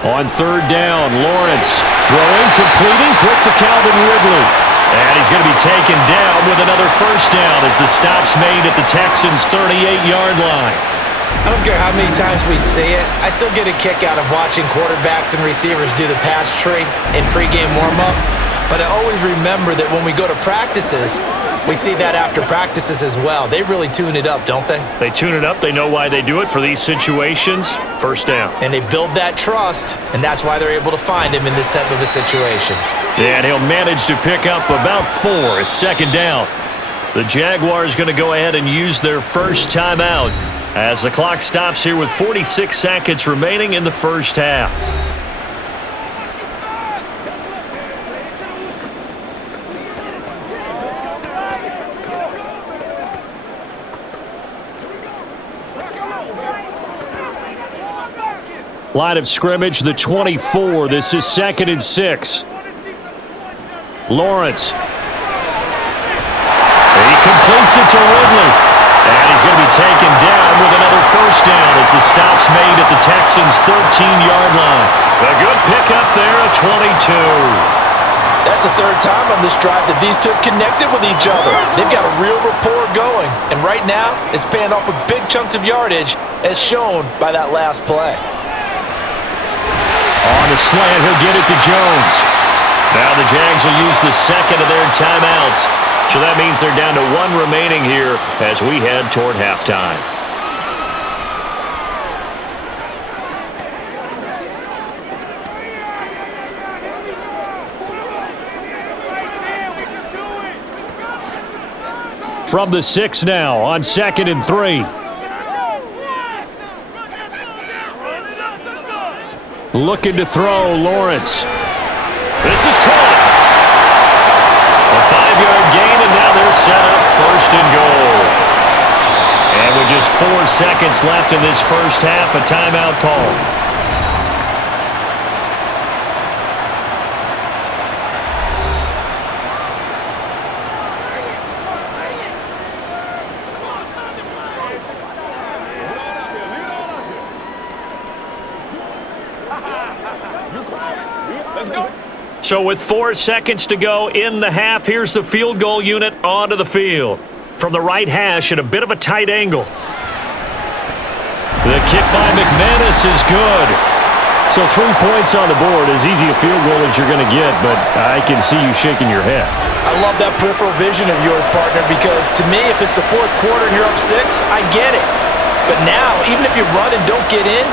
On 3rd down, Lawrence throwing, completing, quick to Calvin Ridley. And he's going to be taken down with another 1st down as the stop's made at the Texans' 38-yard line. I don't care how many times we see it. I still get a kick out of watching quarterbacks and receivers do the pass tree in pregame warm-up. But I always remember that when we go to practices, we see that after practices as well. They really tune it up, don't they? They tune it up. They know why they do it for these situations. 1st down. And they build that trust, and that's why they're able to find him in this type of a situation. And he'll manage to pick up about 4. It's 2nd down. The Jaguars going to go ahead and use their first timeout as the clock stops here with 46 seconds remaining in the first half. Line of scrimmage, the 24. This is 2nd and 6. Lawrence. He completes it to Ridley. And he's going to be taken down with another first down as the stop's made at the Texans' 13-yard line. A good pickup there at 22. That's the third time on this drive that these two have connected with each other. They've got a real rapport going. And right now, it's paying off with big chunks of yardage, as shown by that last play. On the slant, he'll get it to Jones. Now the Jags will use the second of their timeouts. So that means they're down to 1 remaining here as we head toward halftime. From the 6 now on 2nd and 3. Looking to throw, Lawrence. This is caught. A 5-yard gain, and now they're set up 1st and goal. And with just 4 seconds left in this first half, a timeout call. So with 4 seconds to go in the half, here's the field goal unit onto the field. From the right hash at a bit of a tight angle. The kick by McManus is good. So 3 points on the board, as easy a field goal as you're going to get, but I can see you shaking your head. I love that peripheral vision of yours, partner, because to me, if it's the 4th quarter and you're up 6, I get it. But now, even if you run and don't get in,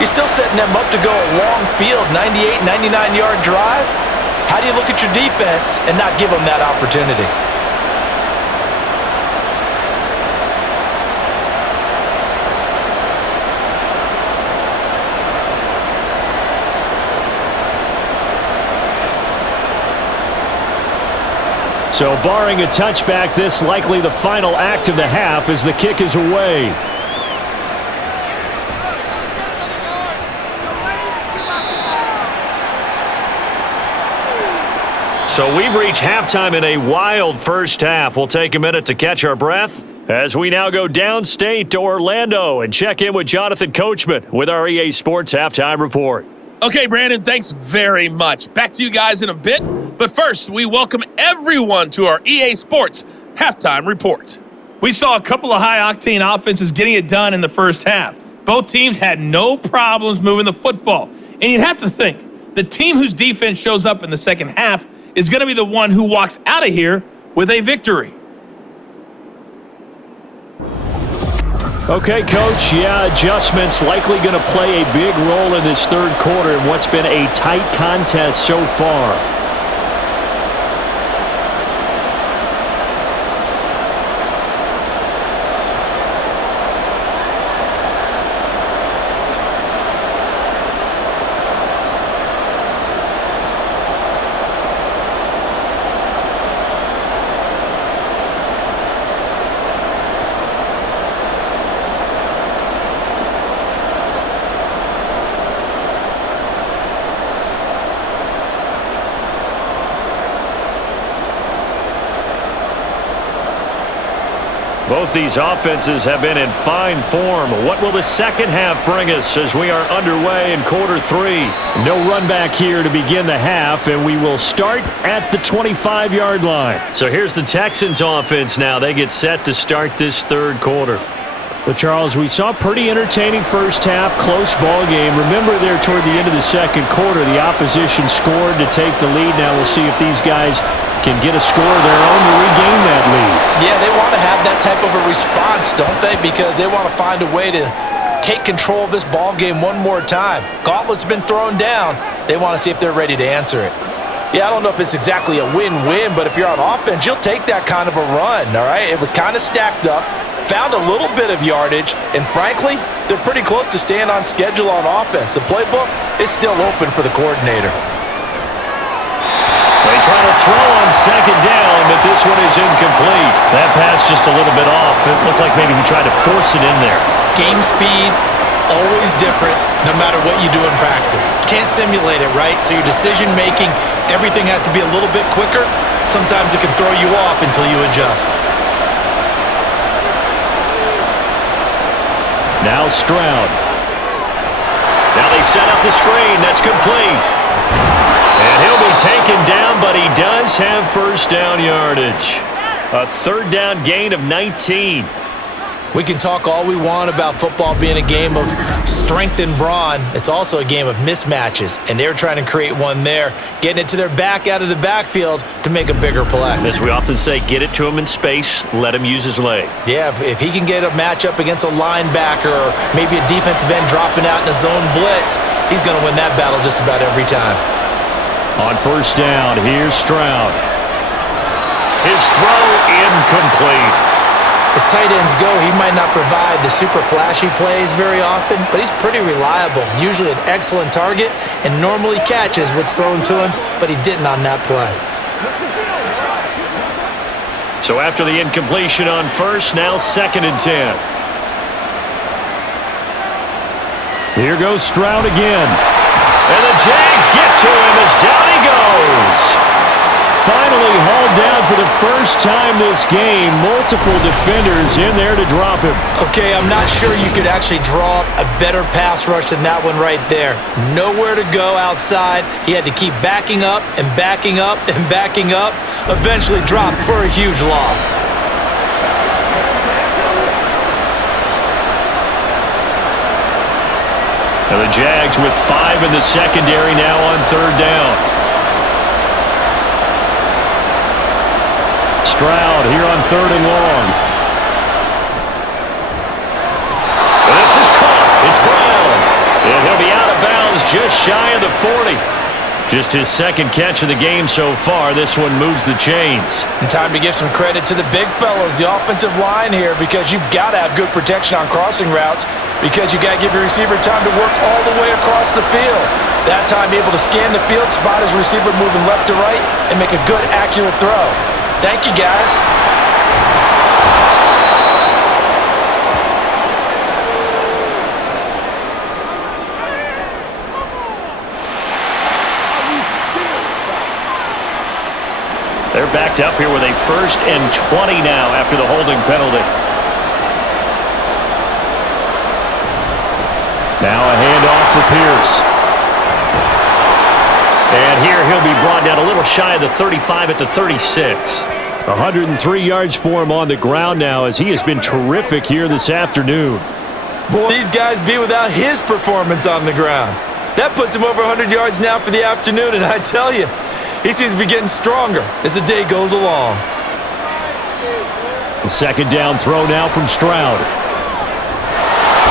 you're still setting them up to go a long field, 98, 99-yard drive. How do you look at your defense and not give them that opportunity? So barring a touchback, this likely the final act of the half as the kick is away. So we've reached halftime in a wild first half. We'll take a minute to catch our breath as we now go downstate to Orlando and check in with Jonathan Coachman with our EA Sports Halftime Report. Okay, Brandon, thanks very much. Back to you guys in a bit. But first, we welcome everyone to our EA Sports Halftime Report. We saw a couple of high-octane offenses getting it done in the first half. Both teams had no problems moving the football. And you'd have to think, the team whose defense shows up in the second half is going to be the one who walks out of here with a victory. Okay, Coach, adjustments likely going to play a big role in this third quarter in what's been a tight contest so far. Both these offenses have been in fine form. What will the second half bring us as we are underway in quarter 3? No run back here to begin the half, and we will start at the 25-yard line. So here's the Texans offense now. They get set to start this third quarter. But, Charles, we saw a pretty entertaining first half, close ball game. Remember there toward the end of the second quarter, the opposition scored to take the lead. Now we'll see if these guys can get a score of their own to regain that lead. Yeah, they want to have that type of a response, don't they? Because they want to find a way to take control of this ball game one more time. Gauntlet's been thrown down. They want to see if they're ready to answer it. Yeah, I don't know if it's exactly a win-win, but if you're on offense, you'll take that kind of a run, all right? It was kind of stacked up, found a little bit of yardage, and frankly, they're pretty close to staying on schedule on offense. The playbook is still open for the coordinator. They try to throw on second down, but this one is incomplete. That pass just a little bit off. It looked like maybe he tried to force it in there. Game speed, always different no matter what you do in practice. Can't simulate it, right? So your decision-making, everything has to be a little bit quicker. Sometimes it can throw you off until you adjust. Now Stroud. Now they set up the screen. That's complete. And he'll be taken down, but he does have first down yardage. A third down gain of 19. We can talk all we want about football being a game of strength and brawn. It's also a game of mismatches, and they're trying to create one there, getting it to their back out of the backfield to make a bigger play. As we often say, get it to him in space, let him use his leg. Yeah, if he can get a matchup against a linebacker or maybe a defensive end dropping out in a zone blitz, he's going to win that battle just about every time. On first down, here's Stroud. His throw incomplete. As tight ends go, he might not provide the super flashy plays very often, but he's pretty reliable, usually an excellent target, and normally catches what's thrown to him, but he didn't on that play. So after the incompletion on first, now 2nd and 10. Here goes Stroud again. And the Jags get to him as down he goes. Finally hauled down for the first time this game. Multiple defenders in there to drop him. Okay, I'm not sure you could actually draw up a better pass rush than that one right there. Nowhere to go outside. He had to keep backing up and backing up and backing up. Eventually dropped for a huge loss. And the Jags with 5 in the secondary now on third down. Stroud here on 3rd and long. This is caught. It's Brown. And he'll be out of bounds just shy of the 40. Just his 2nd catch of the game so far. This one moves the chains. And time to give some credit to the big fellas, the offensive line here, because you've got to have good protection on crossing routes, because you got to give your receiver time to work all the way across the field. That time able to scan the field, spot his receiver moving left to right, and make a good, accurate throw. Thank you, guys. They're backed up here with a 1st and 20 now after the holding penalty. Now a handoff for Pierce. And here he'll be brought down a little shy of the 35 at the 36. 103 yards for him on the ground now as he has been terrific here this afternoon. Boy, these guys be without his performance on the ground. That puts him over 100 yards now for the afternoon, and I tell you, he seems to be getting stronger as the day goes along. The 2nd down throw now from Stroud.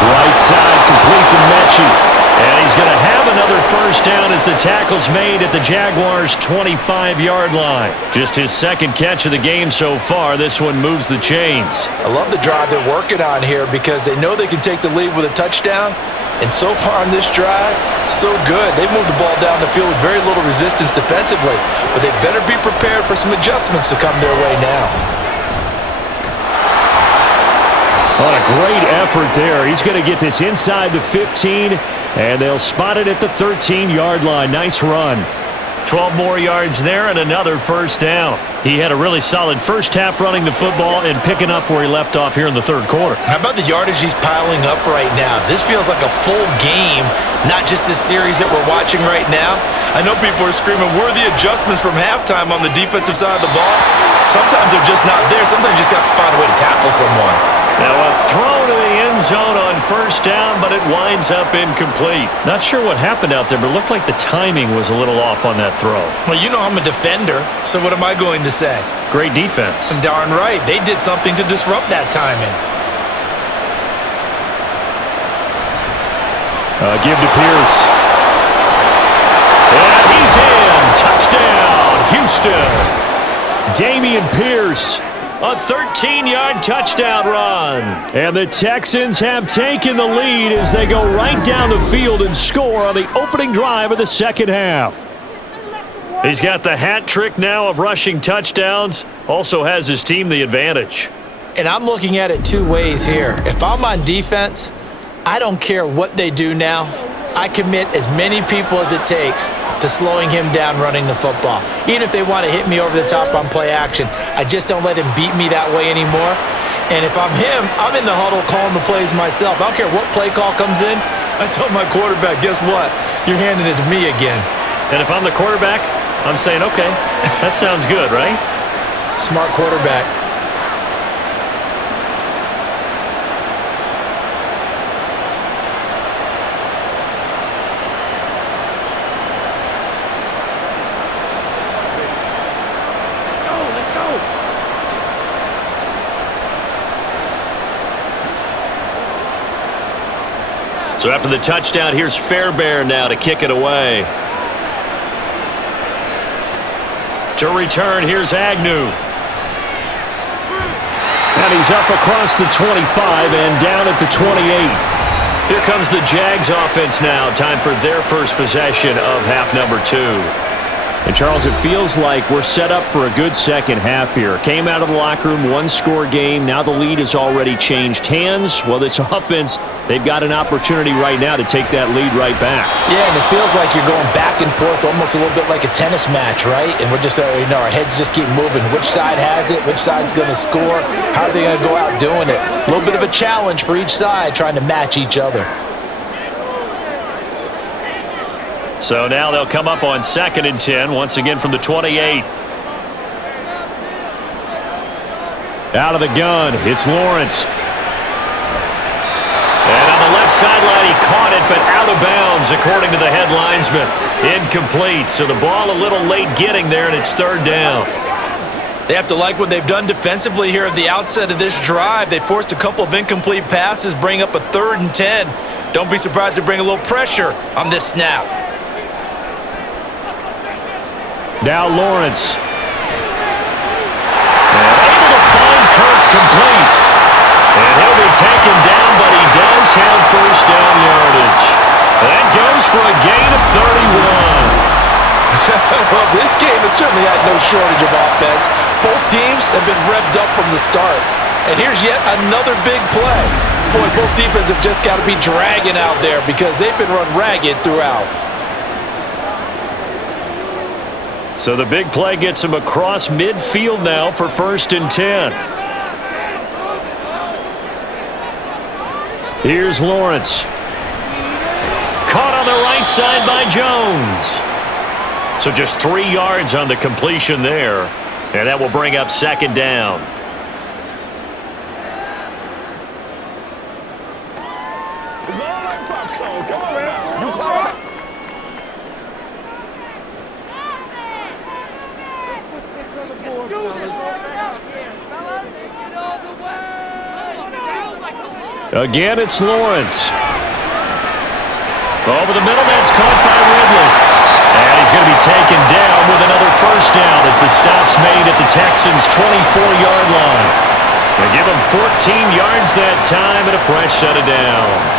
Right side completes to Mechie. And he's going to have another first down as the tackle's made at the Jaguars' 25-yard line. Just his 2nd catch of the game so far. This one moves the chains. I love the drive they're working on here because they know they can take the lead with a touchdown. And so far on this drive, so good. They've moved the ball down the field with very little resistance defensively. But they better be prepared for some adjustments to come their way now. What a great effort there. He's going to get this inside the 15, and they'll spot it at the 13-yard line. Nice run. 12 more yards there and another first down. He had a really solid first half running the football and picking up where he left off here in the 3rd quarter. How about the yardage he's piling up right now? This feels like a full game, not just this series that we're watching right now. I know people are screaming, where are the adjustments from halftime on the defensive side of the ball? Sometimes they're just not there. Sometimes you just have to find a way to tackle someone. Now a throw to the end zone on first down, but it winds up incomplete. Not sure what happened out there, but it looked like the timing was a little off on that throw. Well, you know I'm a defender, so what am I going to say? Great defense. Darn right. They did something to disrupt that timing. Give to Pierce. And he's in. Touchdown, Houston. Dameon Pierce. A 13-yard touchdown run. And the Texans have taken the lead as they go right down the field and score on the opening drive of the 2nd half. He's got the hat trick now of rushing touchdowns. Also has his team the advantage. And I'm looking at it 2 ways here. If I'm on defense, I don't care what they do now. I commit as many people as it takes to slowing him down running the football. Even if they want to hit me over the top on play action, I just don't let him beat me that way anymore. And if I'm him, I'm in the huddle calling the plays myself. I don't care what play call comes in. I tell my quarterback, guess what? You're handing it to me again. And if I'm the quarterback, I'm saying, okay, that sounds good, right? Smart quarterback. So after the touchdown, here's Fairbairn now to kick it away. To return, here's Agnew. And he's up across the 25 and down at the 28. Here comes the Jags offense now. Time for their first possession of half number 2. And, Charles, it feels like we're set up for a good second half here. Came out of the locker room, one-score game. Now the lead has already changed hands. Well, this offense, they've got an opportunity right now to take that lead right back. Yeah, and it feels like you're going back and forth almost a little bit like a tennis match, right? And we're just, our heads just keep moving. Which side has it? Which side's going to score? How are they going to go out doing it? A little bit of a challenge for each side trying to match each other. So now they'll come up on 2nd and 10, once again from the 28. Out of the gun, it's Lawrence. And on the left sideline, he caught it, but out of bounds, according to the head linesman. Incomplete, so the ball a little late getting there, and it's 3rd down. They have to like what they've done defensively here at the outset of this drive. They forced a couple of incomplete passes, bring up a 3rd and 10. Don't be surprised to bring a little pressure on this snap. Now Lawrence. And able to find Kirk complete. And he'll be taken down, but he does have first down yardage. That goes for a gain of 31. Well, this game has certainly had no shortage of offense. Both teams have been revved up from the start. And here's yet another big play. Boy, both defenses have just got to be dragging out there because they've been run ragged throughout. So the big play gets him across midfield now for 1st and 10. Here's Lawrence. Caught on the right side by Jones. So just 3 yards on the completion there. And that will bring up 2nd down. Again, it's Lawrence. Over the middle, that's caught by Ridley. And he's going to be taken down with another first down as the stop's made at the Texans' 24-yard line. They give him 14 yards that time and a fresh set of downs.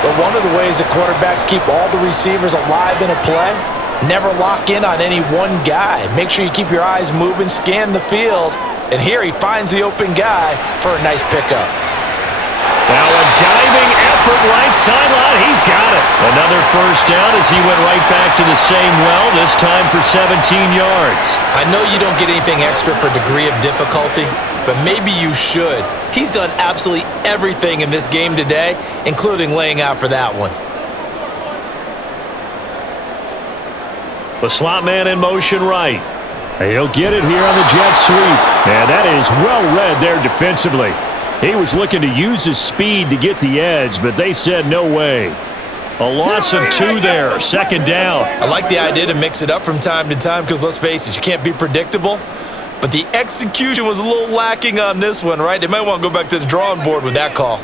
But one of the ways that quarterbacks keep all the receivers alive in a play, never lock in on any one guy. Make sure you keep your eyes moving, scan the field. And here he finds the open guy for a nice pickup. Now a diving effort right sideline. He's got it. Another first down as he went right back to the same well, this time for 17 yards. I know you don't get anything extra for degree of difficulty, but maybe you should. He's done absolutely everything in this game today, including laying out for that one. The slot man in motion right. He'll get it here on the jet sweep. And that is well read there defensively. He was looking to use his speed to get the edge, but they said no way. A loss of 2 there, 2nd down. I like the idea to mix it up from time to time because, let's face it, you can't be predictable. But the execution was a little lacking on this one, right? They might want to go back to the drawing board with that call.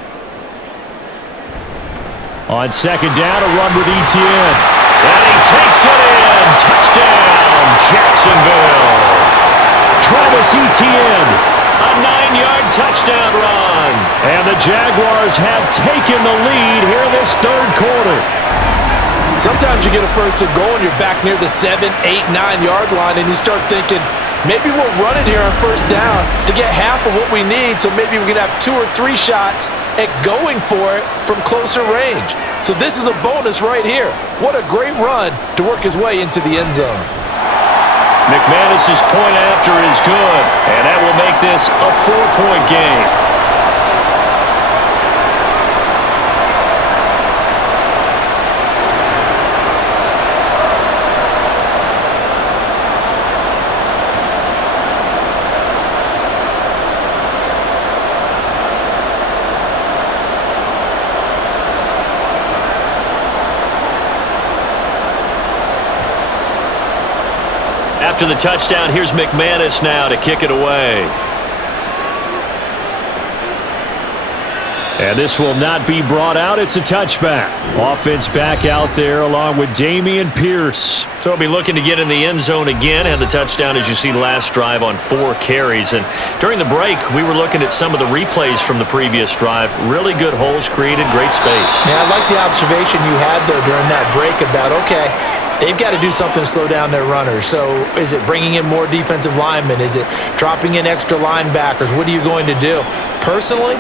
On 2nd down, a run with Etienne. And he takes it in. Touchdown, Jacksonville. Travis Etienne. A 9-yard touchdown run. And the Jaguars have taken the lead here in this 3rd quarter. Sometimes you get a 1st and goal and you're back near the 7, 8, 9-yard line and you start thinking, Maybe we'll run it here on first down to get half of what we need, so maybe we can have 2 or 3 shots at going for it from closer range. So this is a bonus right here. What a great run to work his way into the end zone. McManus's point after is good, and that will make this a 4-point game. After the touchdown, here's McManus now to kick it away. And this will not be brought out. It's a touchback. Offense back out there along with Dameon Pierce. So he'll be looking to get in the end zone again. Had the touchdown, as you see, last drive on 4 carries. And during the break, we were looking at some of the replays from the previous drive. Really good holes created, great space. Yeah, I like the observation you had, though, during that break about, okay, they've got to do something to slow down their runners. So is it bringing in more defensive linemen? Is it dropping in extra linebackers? What are you going to do? Personally,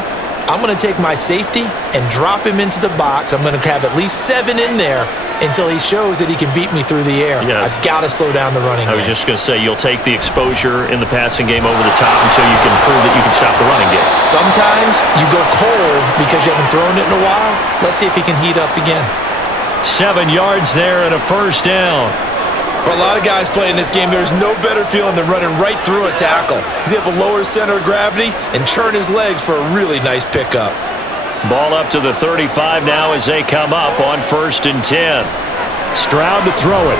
I'm going to take my safety and drop him into the box. I'm going to have at least 7 in there until he shows that he can beat me through the air. Yeah. I've got to slow down the running game. I was just going to say, you'll take the exposure in the passing game over the top until you can prove that you can stop the running game. Sometimes you go cold because you haven't thrown it in a while. Let's see if he can heat up again. 7 yards there and a first down. For a lot of guys playing this game, there's no better feeling than running right through a tackle. He's able to lower his center of gravity and churn his legs for a really nice pickup. Ball up to the 35 now as they come up on 1st and 10. Stroud to throw it.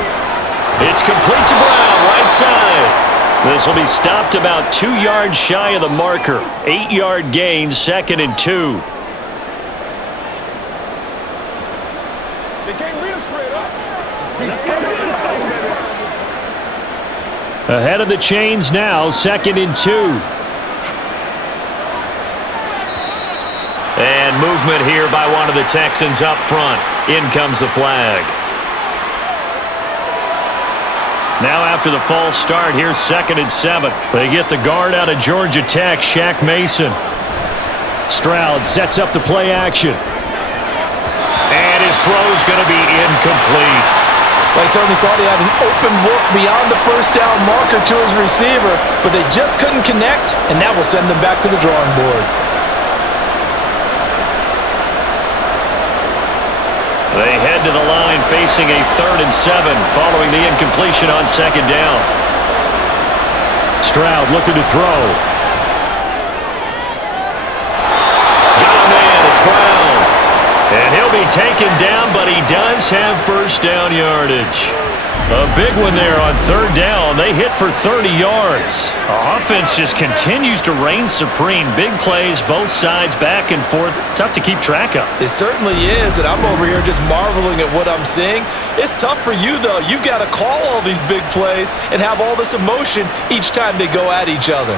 It's complete to Brown, right side. This will be stopped about 2 yards shy of the marker. 8-yard gain, 2nd and 2. Ahead of the chains now, 2nd and 2. And movement here by one of the Texans up front. In comes the flag. Now after the false start, here's 2nd and 7. They get the guard out of Georgia Tech, Shaq Mason. Stroud sets up the play action. And his throw's going to be incomplete. Well, he certainly thought he had an open look beyond the first down marker to his receiver, but they just couldn't connect, and that will send them back to the drawing board. They head to the line facing a 3rd and 7 following the incompletion on 2nd down. Stroud looking to throw. Got a man, it's Brown. And he'll be taken down, but he does have first down yardage. A big one there on 3rd down. They hit for 30 yards. Our offense just continues to reign supreme. Big plays, both sides, back and forth. Tough to keep track of. It certainly is, and I'm over here just marveling at what I'm seeing. It's tough for you, though. You've got to call all these big plays and have all this emotion each time they go at each other.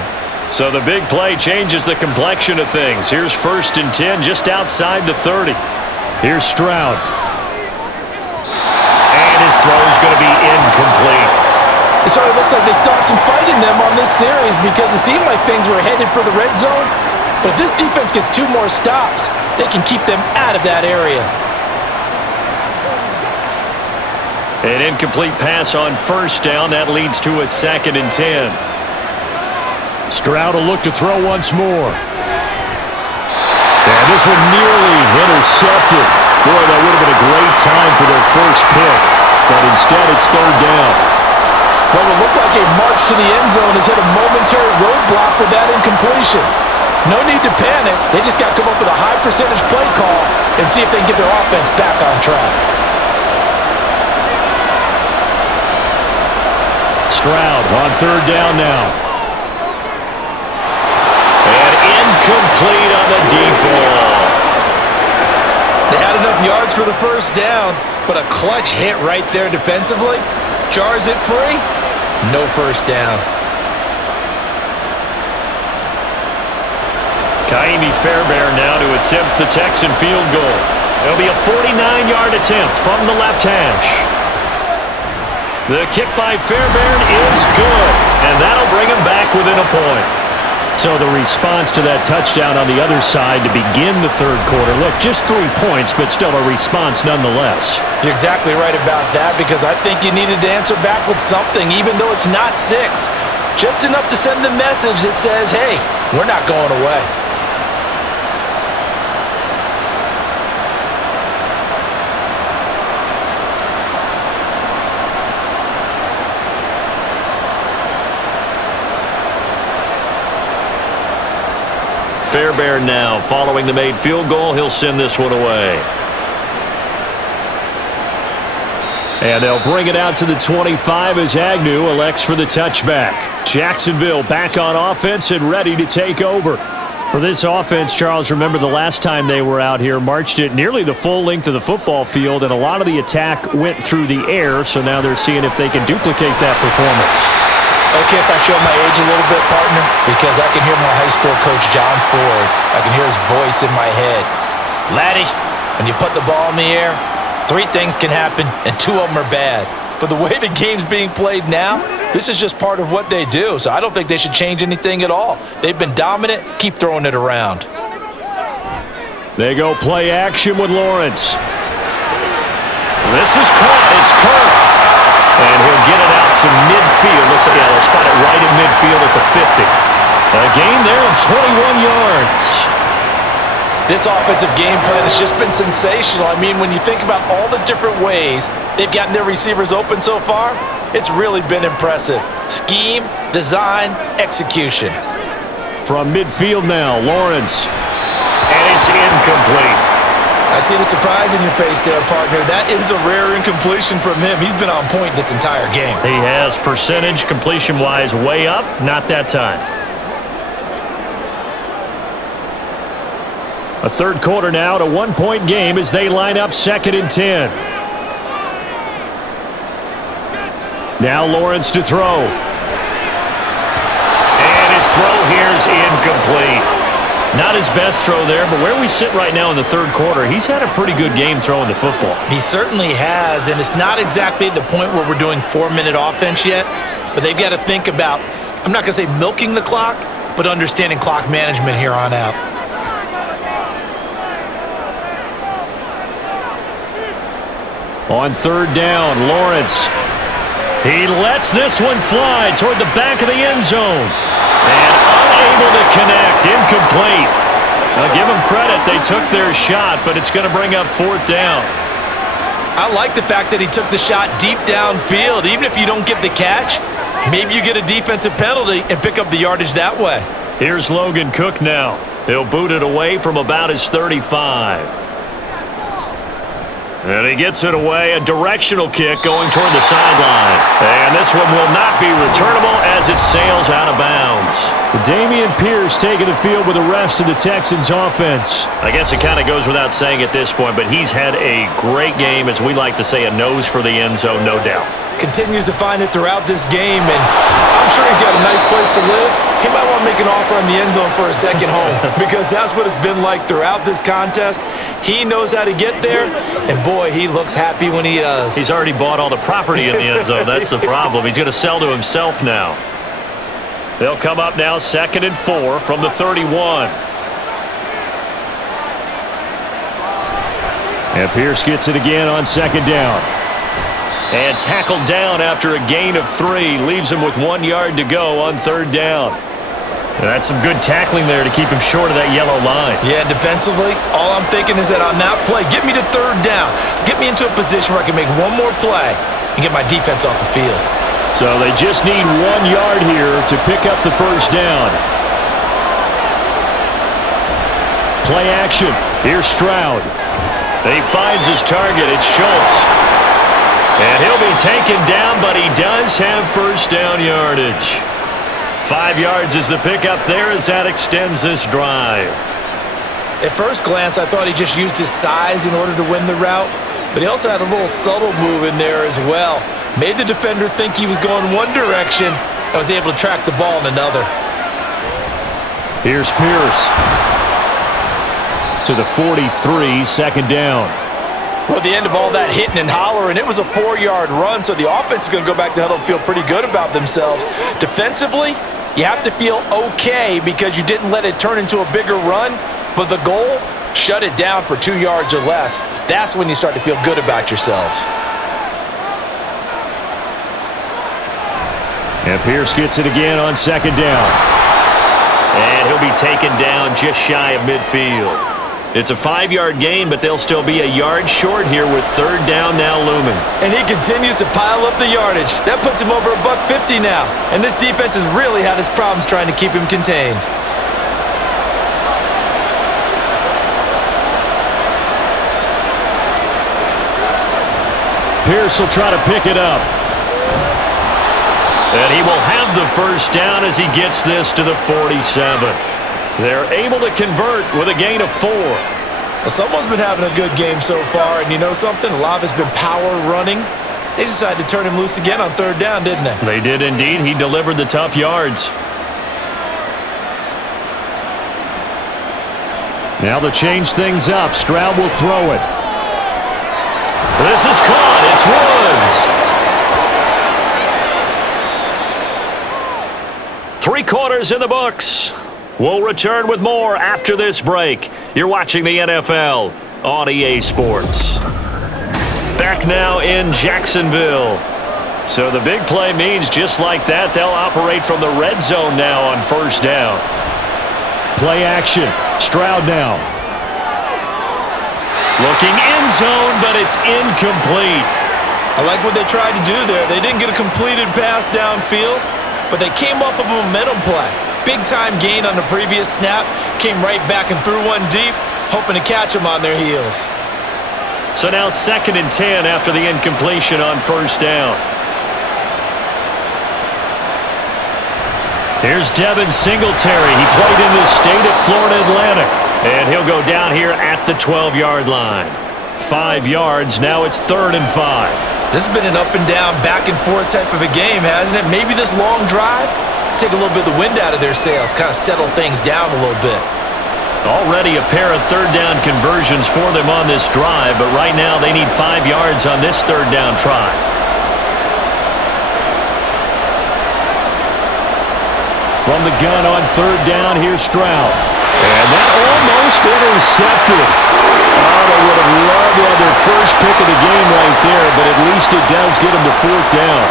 So the big play changes the complexion of things. Here's 1st and 10 just outside the 30. Here's Stroud. And his throw's going to be incomplete. It sort of looks like they still have some fight in them on this series because it seemed like things were headed for the red zone. But if this defense gets 2 more stops, they can keep them out of that area. An incomplete pass on 1st down. That leads to a 2nd and 10. Stroud will look to throw once more. And this one nearly intercepted. Boy, that would have been a great time for their first pick. But instead, it's 3rd down. What will look like a march to the end zone has hit a momentary roadblock with that incompletion. No need to panic. They just got to come up with a high percentage play call and see if they can get their offense back on track. Stroud on 3rd down now. Complete on the deep ball. They had enough yards for the first down, but a clutch hit right there defensively. Jars it free. No first down. Kaimi Fairbairn now to attempt the Texan field goal. It'll be a 49-yard attempt from the left hash. The kick by Fairbairn is good, and that'll bring him back within a point. So the response to that touchdown on the other side to begin the third quarter. Look, just 3 points, but still a response nonetheless. You're exactly right about that, because I think you needed to answer back with something, even though it's not 6. Just enough to send the message that says, hey, we're not going away. Fairbairn now following the made field goal. He'll send this one away. And they'll bring it out to the 25 as Agnew elects for the touchback. Jacksonville back on offense and ready to take over. For this offense, Charles, remember the last time they were out here, marched it nearly the full length of the football field, and a lot of the attack went through the air, so now they're seeing if they can duplicate that performance. Okay, if I show my age a little bit, partner, because I can hear my high school coach, John Ford. I can hear his voice in my head. Laddie, when you put the ball in the air, 3 things can happen, and 2 of them are bad. But the way the game's being played now, this is just part of what they do, so I don't think they should change anything at all. They've been dominant. Keep throwing it around. They go play action with Lawrence. This is caught. It's Kirk. And he'll get it out to midfield. Looks like they'll spot it right at midfield at the 50. A gain there of 21 yards. This offensive game plan has just been sensational. I mean, when you think about all the different ways they've gotten their receivers open so far, it's really been impressive. Scheme, design, execution. From midfield now, Lawrence. And it's incomplete. I see the surprise in your face there, partner. That is a rare incompletion from him. He's been on point this entire game. He has percentage completion-wise way up. Not that time. A third quarter now, to 1-point game as they line up 2nd and 10. Now Lawrence to throw. And his throw here is incomplete. Not his best throw there, but where we sit right now in the third quarter, he's had a pretty good game throwing the football. He certainly has, and it's not exactly at the point where we're doing 4-minute offense yet, but they've got to think about, I'm not going to say milking the clock, but understanding clock management here on out. On 3rd down, Lawrence. He lets this one fly toward the back of the end zone. And unable to connect, incomplete. I'll give them credit, they took their shot, but it's going to bring up 4th down. I like the fact that he took the shot deep downfield. Even if you don't get the catch, maybe you get a defensive penalty and pick up the yardage that way. Here's Logan Cook now. He'll boot it away from about his 35. And he gets it away, a directional kick going toward the sideline. And this one will not be returnable as it sails out of bounds. Dameon Pierce taking the field with the rest of the Texans offense. I guess it kind of goes without saying at this point, but he's had a great game, as we like to say, a nose for the end zone, no doubt. Continues to find it throughout this game, and I'm sure he's got a nice place to live. He might want to make an offer on the end zone for a second home, because that's what it's been like throughout this contest. He knows how to get there, and boy, he looks happy when he does. He's already bought all the property in the end zone. That's the problem. He's going to sell to himself now. They'll come up now 2nd and 4 from the 31. And Pierce gets it again on 2nd down. And tackled down after a gain of 3. Leaves him with 1 yard to go on 3rd down. And that's some good tackling there to keep him short of that yellow line. Yeah, defensively, all I'm thinking is that on that play, get me to 3rd down. Get me into a position where I can make one more play and get my defense off the field. So they just need 1 yard here to pick up the 1st down. Play action. Here's Stroud. He finds his target. It's Schultz. And he'll be taken down, but he does have 1st down yardage. 5 yards is the pickup there as that extends this drive. At first glance, I thought he just used his size in order to win the route, but he also had a little subtle move in there as well. Made the defender think he was going one direction and was able to track the ball in another. Here's Pierce to the 43, 2nd down. Well, at the end of all that hitting and hollering, it was a 4-yard run, so the offense is going to go back to huddle and feel pretty good about themselves. Defensively, you have to feel okay because you didn't let it turn into a bigger run, but the goal, shut it down for 2 yards or less. That's when you start to feel good about yourselves. And Pierce gets it again on second down. And he'll be taken down just shy of midfield. It's a 5-yard gain, but they'll still be a yard short here with third down now looming. And he continues to pile up the yardage. That puts him over $150 now. And this defense has really had its problems trying to keep him contained. Pierce will try to pick it up. And he will have the first down as he gets this to the 47. They're able to convert with a gain of 4. Well, someone's been having a good game so far, and you know something? A lot of it's been power running. They decided to turn him loose again on third down, didn't they? They did indeed. He delivered the tough yards. Now to change things up, Stroud will throw it. This is caught. It's Woods. 3 quarters in the books. We'll return with more after this break. You're watching the NFL on EA Sports. Back now in Jacksonville. So the big play means just like that, they'll operate from the red zone now on first down. Play action. Stroud now. Looking end zone, but it's incomplete. I like what they tried to do there. They didn't get a completed pass downfield, but they came off of a momentum play. Big-time gain on the previous snap, came right back and threw one deep, hoping to catch them on their heels. So now 2nd and 10 after the incompletion on first down. Here's Devin Singletary. He played in this state at Florida Atlantic. And he'll go down here at the 12-yard line. 5 yards, now it's 3rd and 5. This has been an up-and-down, back-and-forth type of a game, hasn't it? Maybe this long drive take a little bit of the wind out of their sails, kind of settle things down a little bit. Already a pair of third down conversions for them on this drive, but right now they need 5 yards on this third down try. From the gun on third down, here's Stroud. And that almost intercepted. Oh, they would have loved to have their first pick of the game right there, but at least it does get them to 4th down.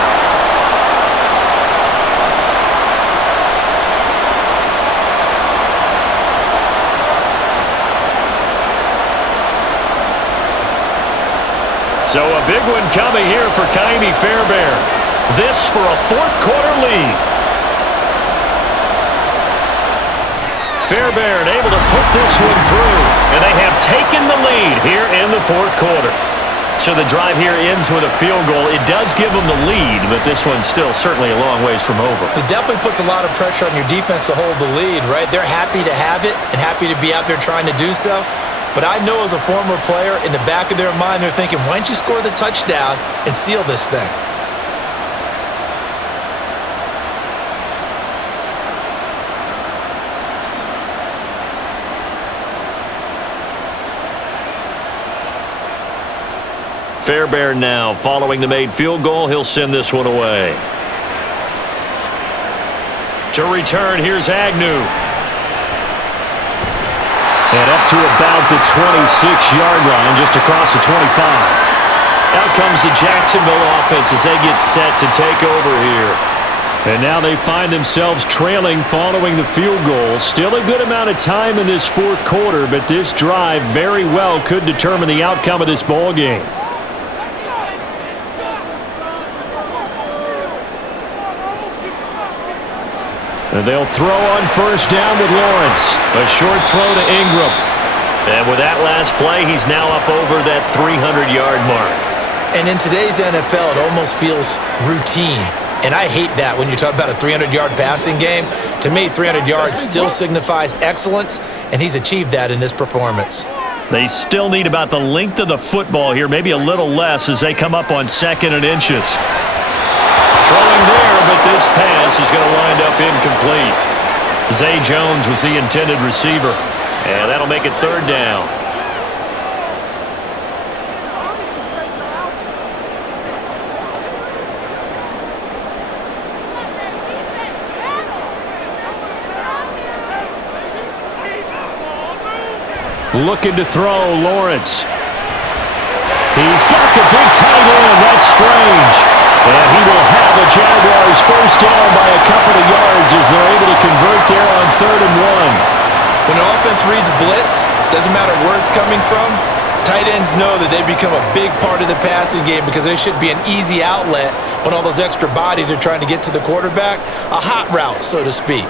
So a big one coming here for Ka'imi Fairbairn. This for a 4th quarter lead. Fairbairn able to put this one through, and they have taken the lead here in the 4th quarter. So the drive here ends with a field goal. It does give them the lead, but this one's still certainly a long ways from over. It definitely puts a lot of pressure on your defense to hold the lead, right? They're happy to have it and happy to be out there trying to do so. But I know as a former player, in the back of their mind, they're thinking, why don't you score the touchdown and seal this thing? Fairbairn now following the made field goal. He'll send this one away. To return, here's Agnew. And up to about the 26-yard line, just across the 25. Out comes the Jacksonville offense as they get set to take over here. And now they find themselves trailing following the field goal. Still a good amount of time in this 4th quarter, but this drive very well could determine the outcome of this ball game. And they'll throw on first down with Lawrence. A short throw to Ingram. And with that last play, he's now up over that 300-yard mark. And in today's NFL, it almost feels routine. And I hate that when you talk about a 300-yard passing game. To me, 300 yards still signifies excellence, and he's achieved that in this performance. They still need about the length of the football here, maybe a little less as they come up on 2nd and inches. Throwing there, but this pass is going to wind up incomplete. Zay Jones was the intended receiver, and that'll make it 3rd down. Looking to throw, Lawrence. He's got the big tight end. That's strange. And he will have a Jaguars first down by a couple of yards as they're able to convert there on 3rd and 1. When an offense reads blitz, doesn't matter where it's coming from, tight ends know that they become a big part of the passing game because there should be an easy outlet when all those extra bodies are trying to get to the quarterback. A hot route, so to speak.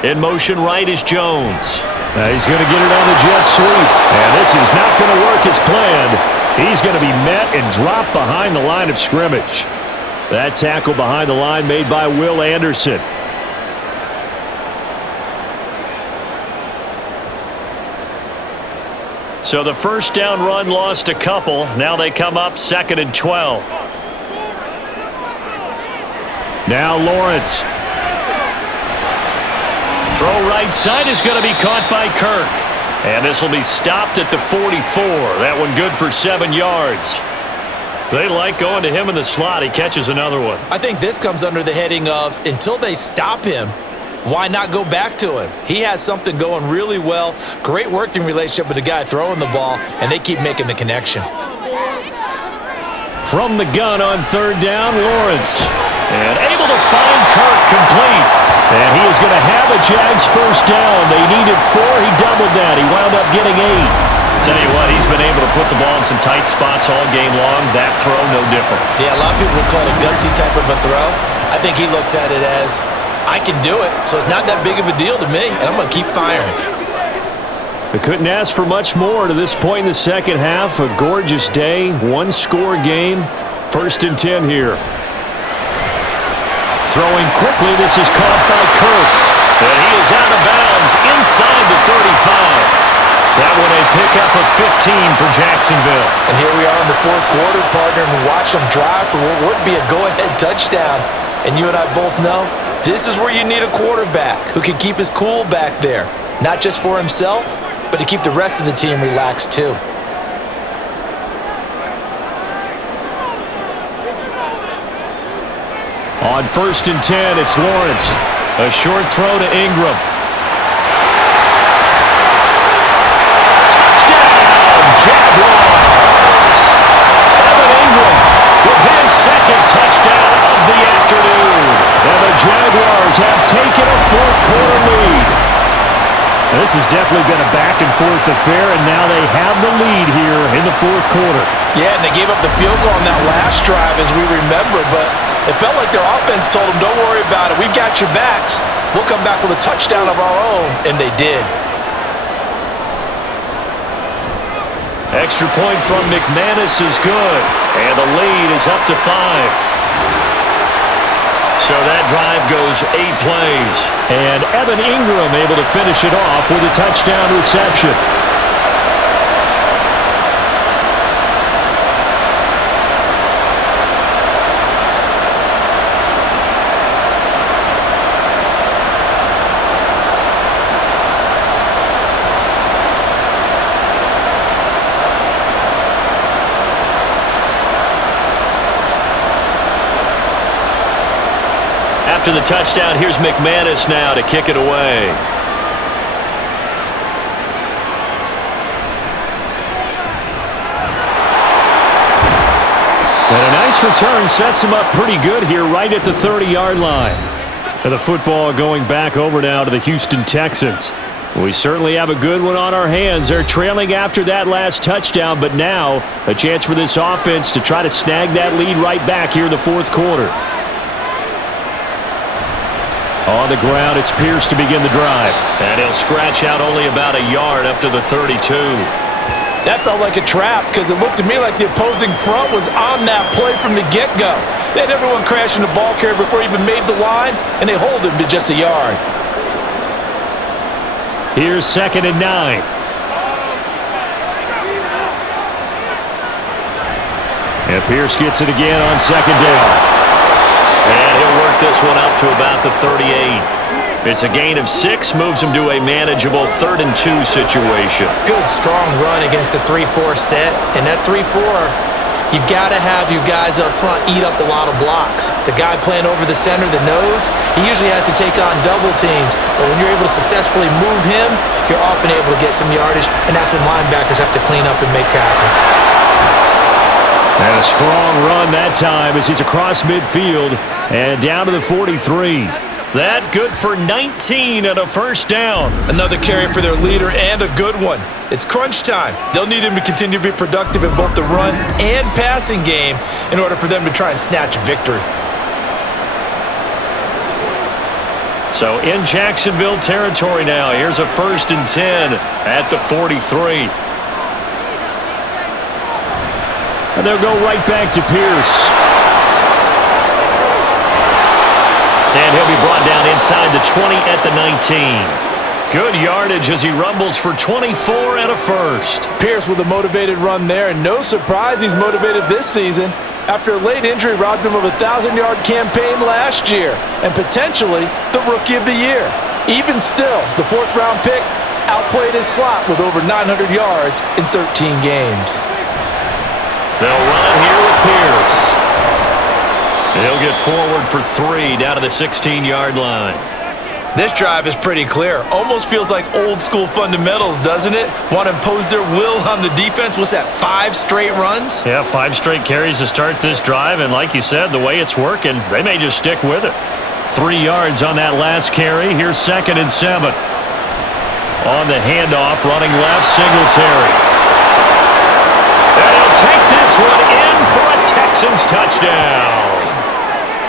In motion right is Jones. He's going to get it on the jet sweep. And this is not going to work as planned. He's going to be met and dropped behind the line of scrimmage. That tackle behind the line made by Will Anderson. So the first down run lost a couple. Now they come up 2nd and 12. Now Lawrence. Throw right side is going to be caught by Kirk. And this will be stopped at the 44. That one good for 7 yards. They like going to him in the slot. He catches another one. I think this comes under the heading of until they stop him, why not go back to him? He has something going really well. Great working relationship with the guy throwing the ball, and they keep making the connection. From the gun on 3rd down, Lawrence. And able to find Kirk complete. And he is going to have a Jags first down. They needed 4. He doubled that. He wound up getting 8. Tell you what, he's been able to put the ball in some tight spots all game long. That throw, no different. Yeah, a lot of people would call it a gutsy type of a throw. I think he looks at it as, I can do it, so it's not that big of a deal to me, and I'm going to keep firing. They couldn't ask for much more to this point in the second half. A gorgeous day, 1-score game. 1st and 10 here. Throwing quickly, this is caught by Kirk. And he is out of bounds inside the 35. That one a pickup of 15 for Jacksonville. And here we are in the 4th quarter, partner, and watch them drive for what would be a go-ahead touchdown. And you and I both know this is where you need a quarterback who can keep his cool back there. Not just for himself, but to keep the rest of the team relaxed too. On 1st and 10, it's Lawrence. A short throw to Ingram. Touchdown, Jaguars! Evan Ingram with his 2nd touchdown of the afternoon. And the Jaguars have taken a 4th quarter lead. This has definitely been a back-and-forth affair, and now they have the lead here in the 4th quarter. Yeah, and they gave up the field goal on that last drive, as we remember, but it felt like their offense told them, don't worry about it. We've got your backs. We'll come back with a touchdown of our own, and they did. Extra point from McManus is good, and the lead is up to 5. So that drive goes 8 plays. And Evan Ingram able to finish it off with a touchdown reception. After the touchdown, here's McManus now to kick it away. And a nice return sets him up pretty good here right at the 30-yard line. And the football going back over now to the Houston Texans. We certainly have a good one on our hands. They're trailing after that last touchdown, but now a chance for this offense to try to snag that lead right back here in the 4th quarter. On the ground, it's Pierce to begin the drive. And he'll scratch out only about a yard up to the 32. That felt like a trap because it looked to me like the opposing front was on that play from the get-go. They had everyone crashing the ball carrier before he even made the line, and they hold him to just a yard. Here's 2nd and 9. And Pierce gets it again on 2nd down. And he'll work this one up to about the 38. It's a gain of 6, moves him to a manageable 3rd and 2 situation. Good, strong run against the 3-4 set, and that 3-4 You got to have your guys up front eat up a lot of blocks. The guy playing over the center, the nose, he usually has to take on double teams. But when you're able to successfully move him, you're often able to get some yardage, and that's when linebackers have to clean up and make tackles. And a strong run that time as he's across midfield and down to the 43. That good for 19 and a first down. Another carry for their leader and a good one. It's crunch time. They'll need him to continue to be productive in both the run and passing game in order for them to try and snatch a victory. So in Jacksonville territory now. Here's a 1st and 10 at the 43. And they'll go right back to Pierce. And he'll be brought down inside the 20 at the 19. Good yardage as he rumbles for 24 and a first. Pierce with a motivated run there, and no surprise he's motivated this season after a late injury robbed him of a 1,000-yard campaign last year and potentially the Rookie of the Year. Even still, the 4th-round pick outplayed his slot with over 900 yards in 13 games. They'll run it here with Pierce. He'll get forward for 3 down to the 16-yard line. This drive is pretty clear. Almost feels like old-school fundamentals, doesn't it? Want to impose their will on the defense. What's that, 5 straight runs? Yeah, 5 straight carries to start this drive, and like you said, the way it's working, they may just stick with it. 3 yards on that last carry. Here's 2nd and 7. On the handoff, running left, Singletary. And he'll take this one in for a Texans touchdown.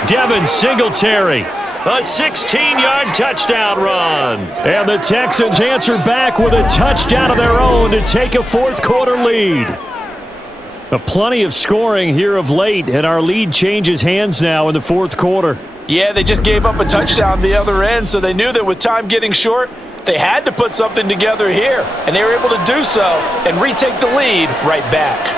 Devin Singletary, a 16-yard touchdown run. And the Texans answer back with a touchdown of their own to take a 4th-quarter lead. Plenty of scoring here of late, and our lead changes hands now in the 4th quarter. Yeah, they just gave up a touchdown the other end, so they knew that with time getting short, they had to put something together here, and they were able to do so and retake the lead right back.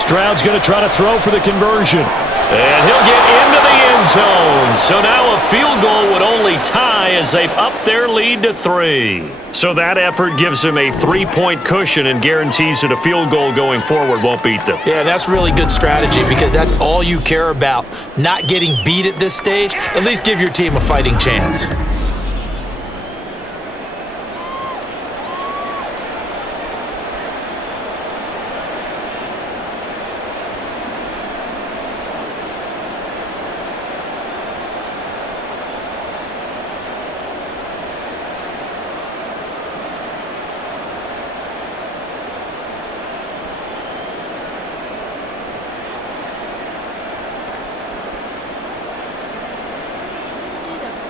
Stroud's going to try to throw for the conversion. And he'll get into the end zone. So now a field goal would only tie as they've upped their lead to 3. So that effort gives them a 3-point cushion and guarantees that a field goal going forward won't beat them. Yeah, that's really good strategy because that's all you care about. Not getting beat at this stage. At least give your team a fighting chance.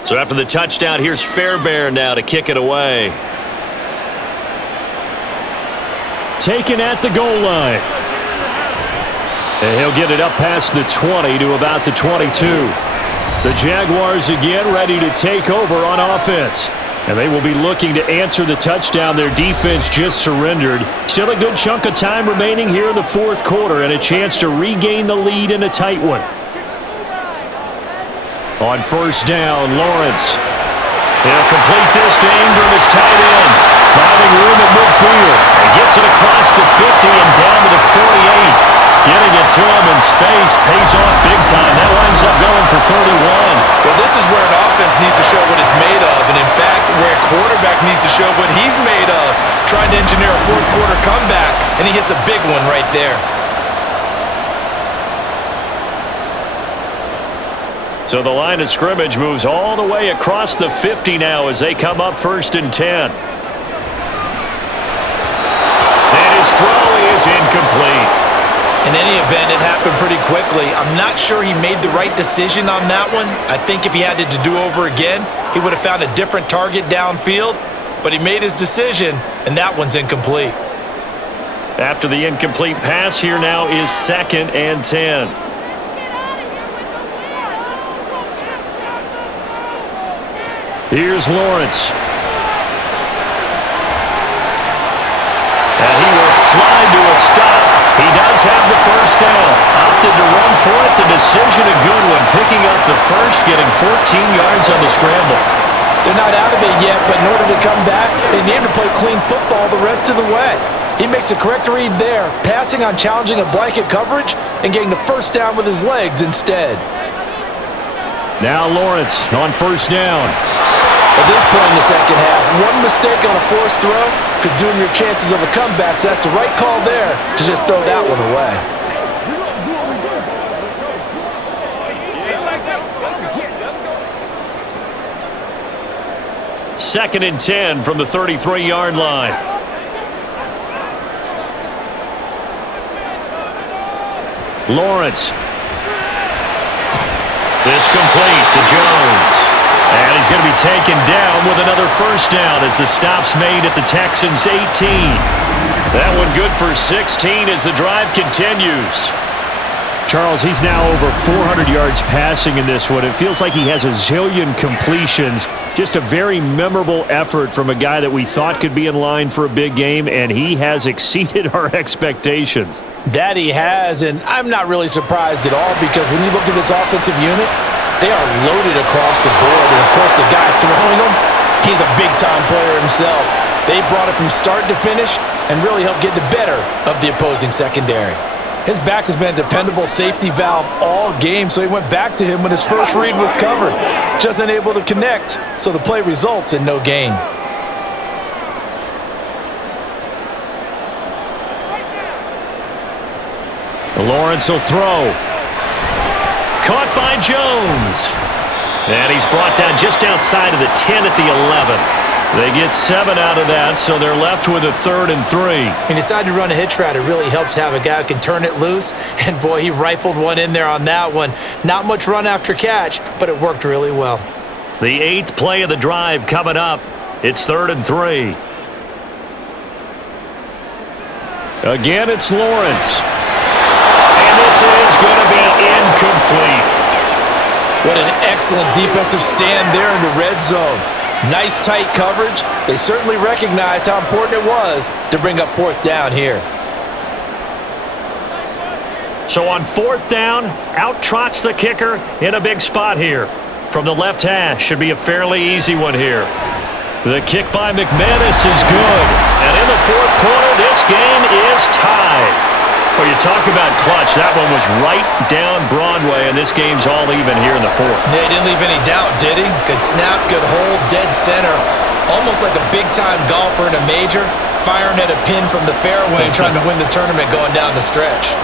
So after the touchdown, here's Fairbairn now to kick it away. Taken at the goal line. And he'll get it up past the 20 to about the 22. The Jaguars again ready to take over on offense. And they will be looking to answer the touchdown their defense just surrendered. Still a good chunk of time remaining here in the 4th quarter and a chance to regain the lead in a tight one. On 1st down, Lawrence. He'll complete this to Ingram as tight end. Finding room at midfield. And gets it across the 50 and down to the 48. Getting it to him in space pays off big time. That winds up going for 31. Well, this is where an offense needs to show what it's made of. And in fact, where a quarterback needs to show what he's made of. Trying to engineer a 4th quarter comeback. And he hits a big one right there. So the line of scrimmage moves all the way across the 50 now as they come up 1st and 10. And his throw is incomplete. In any event, it happened pretty quickly. I'm not sure he made the right decision on that one. I think if he had it to do over again, he would have found a different target downfield. But he made his decision, and that one's incomplete. After the incomplete pass, here now is 2nd and 10. Here's Lawrence. And he will slide to a stop. He does have the 1st down. Opted to run for it. The decision a good one. Picking up the 1st, getting 14 yards on the scramble. They're not out of it yet, but in order to come back, they need to play clean football the rest of the way. He makes the correct read there, passing on challenging a blanket coverage and getting the first down with his legs instead. Now Lawrence on first down. At this point in the second half, one mistake on a forced throw could doom your chances of a comeback, so that's the right call there to just throw that one away. Second and 10 from the 33-yard line. Lawrence. This complete to Jones. And he's going to be taken down with another first down as the stop's made at the Texans' 18. That one good for 16 as the drive continues. Charles, he's now over 400 yards passing in this one. It feels like he has a zillion completions. Just a very memorable effort from a guy that we thought could be in line for a big game, and he has exceeded our expectations. That he has, and I'm not really surprised at all because when you look at this offensive unit, they are loaded across the board. And, of course, the guy throwing them, he's a big-time player himself. They brought it from start to finish and really helped get the better of the opposing secondary. His back has been a dependable safety valve all game, so he went back to him when his first read was covered. Just unable to connect, so the play results in no gain. Lawrence will throw. Caught by Jones. And he's brought down just outside of the 10 at the 11. They get 7 out of that, so they're left with a 3rd and 3. He decided to run a hitch route. It really helps to have a guy who can turn it loose. And, boy, he rifled one in there on that one. Not much run after catch, but it worked really well. The 8th play of the drive coming up. It's 3rd and 3. Again, it's Lawrence. And this is going to be incomplete. What an excellent defensive stand there in the red zone. Nice tight coverage. They certainly recognized how important it was to bring up 4th down here. So on 4th down, out trots the kicker in a big spot here. From the left hash, should be a fairly easy one here. The kick by McManus is good. And in the 4th quarter, this game is tied. Well, you talk about clutch. That one was right down Broadway, and this game's all even here in the 4th. Yeah, he didn't leave any doubt, did he? Good snap, good hold, dead center. Almost like a big-time golfer in a major, firing at a pin from the fairway, trying to win the tournament going down the stretch.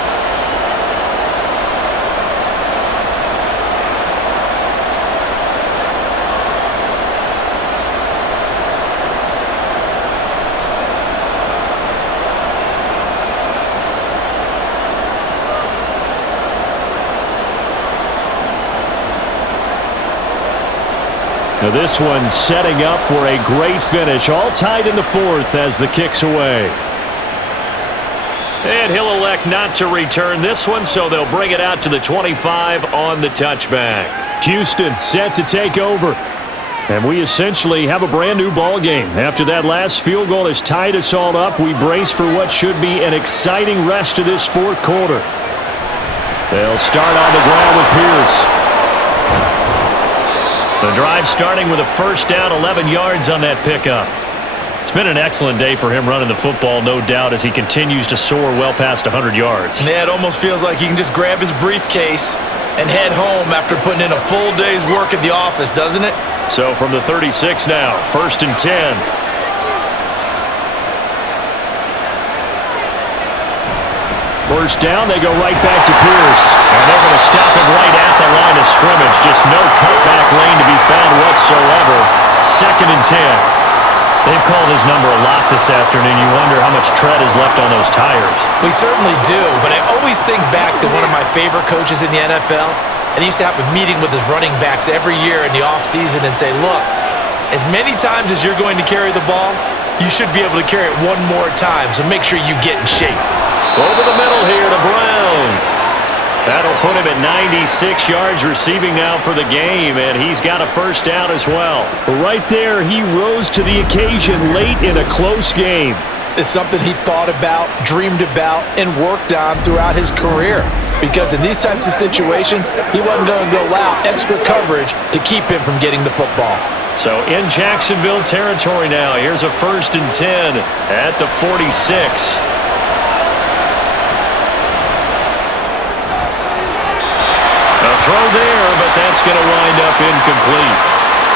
Now this one setting up for a great finish. All tied in the 4th as the kick's away. And he'll elect not to return this one, so they'll bring it out to the 25 on the touchback. Houston set to take over. And we essentially have a brand new ball game. After that last field goal has tied us all up, we brace for what should be an exciting rest of this 4th quarter. They'll start on the ground with Pierce. The drive starting with a first down, 11 yards on that pickup. It's been an excellent day for him running the football, no doubt, as he continues to soar well past 100 yards. Yeah, it almost feels like he can just grab his briefcase and head home after putting in a full day's work at the office, doesn't it? So from the 36 now, 1st and 10. First down, they go right back to Pierce. And they're going to stop him right at the line of scrimmage. Just no cutback lane to be found whatsoever. 2nd and 10. They've called his number a lot this afternoon. You wonder how much tread is left on those tires. We certainly do, but I always think back to one of my favorite coaches in the NFL, and he used to have a meeting with his running backs every year in the offseason and say, look, as many times as you're going to carry the ball, you should be able to carry it one more time, so make sure you get in shape. Over the middle here to Brown. That'll put him at 96 yards receiving now for the game, and he's got a first down as well. Right there, he rose to the occasion late in a close game. It's something he thought about, dreamed about, and worked on throughout his career. Because in these types of situations, he wasn't going to allow extra coverage to keep him from getting the football. So in Jacksonville territory now. Here's a 1st and 10 at the 46. Throw there, but that's going to wind up incomplete.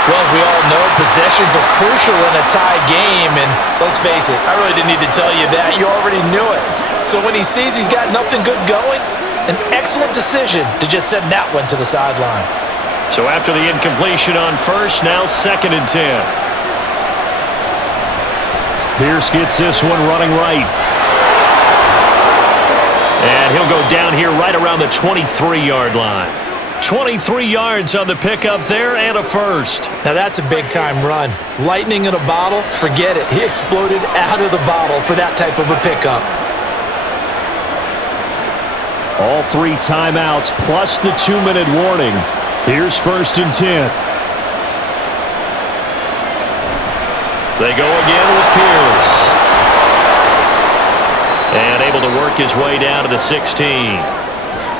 Well, as we all know, possessions are crucial in a tie game, and let's face it, I really didn't need to tell you that. You already knew it. So when he sees he's got nothing good going, an excellent decision to just send that one to the sideline. So after the incompletion on 1st, now 2nd and 10. Pierce gets this one running right. And he'll go down here right around the 23-yard line. 23 yards on the pickup there and a 1st. Now that's a big-time run. Lightning in a bottle, forget it. He exploded out of the bottle for that type of a pickup. All 3 timeouts plus the 2-minute warning. Here's 1st and 10. They go again with Pierce. And able to work his way down to the 16.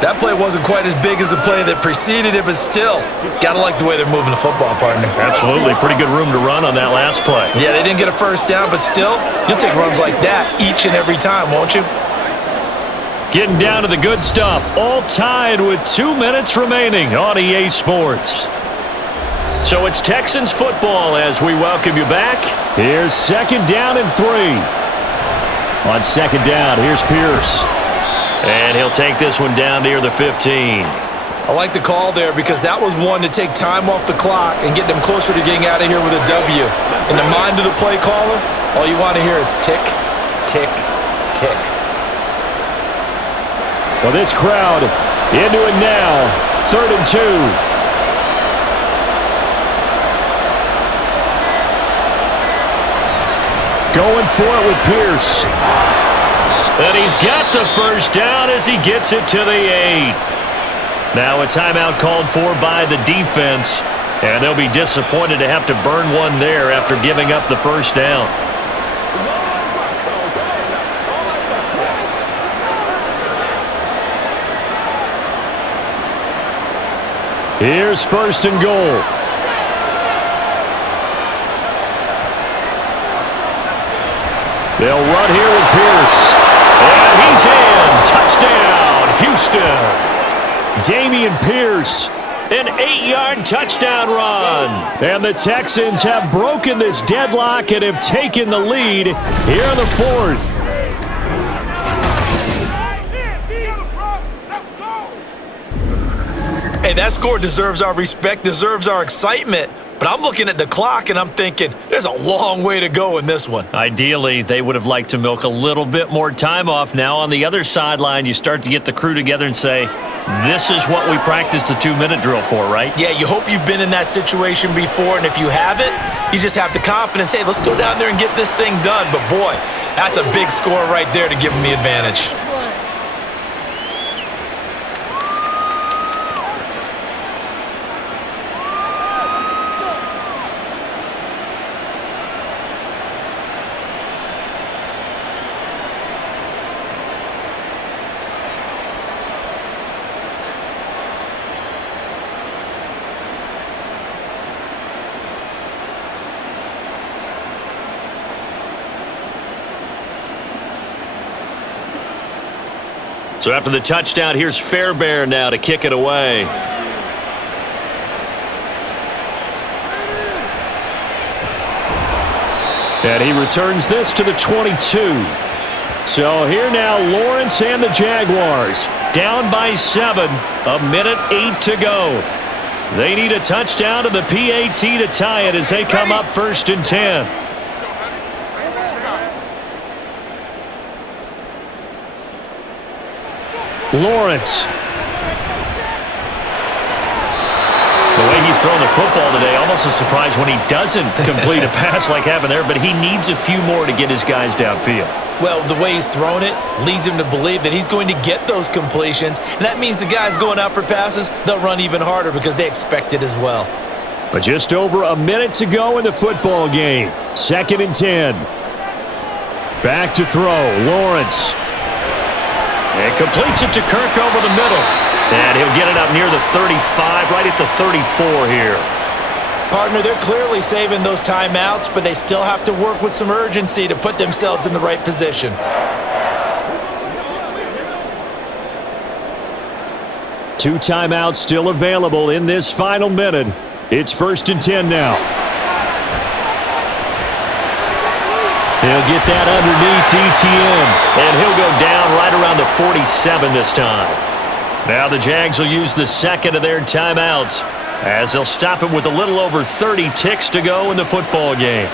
That play wasn't quite as big as the play that preceded it, but still, gotta like the way they're moving the football, partner. Absolutely. Pretty good room to run on that last play. Yeah, they didn't get a 1st down, but still, you'll take runs like that each and every time, won't you? Getting down to the good stuff. All tied with 2 minutes remaining on EA Sports. So it's Texans football as we welcome you back. Here's 2nd down and 3. On 2nd down, here's Pierce. And he'll take this one down near the 15. I like the call there because that was one to take time off the clock and get them closer to getting out of here with a W. In the mind of the play caller, all you want to hear is tick, tick, tick. Well, this crowd into it now. 3rd and 2. Going for it with Pierce. And he's got the 1st down as he gets it to the 8. Now a timeout called for by the defense. And they'll be disappointed to have to burn one there after giving up the 1st down. Here's 1st and goal. They'll run here with Pierce. And he's in. Touchdown, Houston. Dameon Pierce. An 8-yard touchdown run. And the Texans have broken this deadlock and have taken the lead here in the 4th. Hey, that score deserves our respect, deserves our excitement. But I'm looking at the clock and I'm thinking, there's a long way to go in this one. Ideally, they would have liked to milk a little bit more time off. Now on the other sideline, you start to get the crew together and say, this is what we practiced the 2-minute drill for, right? Yeah, you hope you've been in that situation before, and if you haven't, you just have the confidence, hey, let's go down there and get this thing done. But boy, that's a big score right there to give them the advantage. So after the touchdown, here's Fairbairn now to kick it away. And he returns this to the 22. So here now, Lawrence and the Jaguars. Down by 7, 1:08 to go. They need a touchdown to the PAT to tie it as they come up 1st and 10. Lawrence. The way he's throwing the football today, almost a surprise when he doesn't complete a pass like happened there, but he needs a few more to get his guys downfield. Well, the way he's thrown it leads him to believe that he's going to get those completions, and that means the guys going out for passes, they'll run even harder because they expect it as well. But just over a minute to go in the football game. 2nd and 10. Back to throw, Lawrence. And completes it to Kirk over the middle. And he'll get it up near the 35, right at the 34 here. Partner, they're clearly saving those timeouts, but they still have to work with some urgency to put themselves in the right position. Two timeouts still available in this final minute. It's 1st and 10 now. He'll get that underneath ETN. And he'll go down right around the 47 this time. Now the Jags will use the second of their timeouts, as they'll stop it with a little over 30 ticks to go in the football game.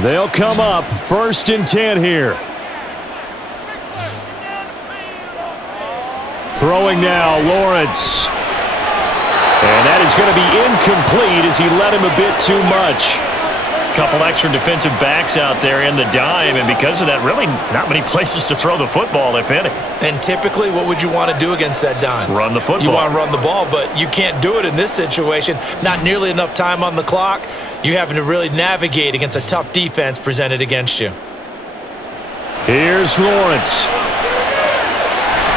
They'll come up 1st and 10 here. Throwing now, Lawrence. And that is going to be incomplete as he led him a bit too much. Couple extra defensive backs out there in the dime, and because of that, really not many places to throw the football, if any. And typically, what would you want to do against that dime? Run the football. You want to run the ball, but you can't do it in this situation. Not nearly enough time on the clock. You having to really navigate against a tough defense presented against you. Here's Lawrence.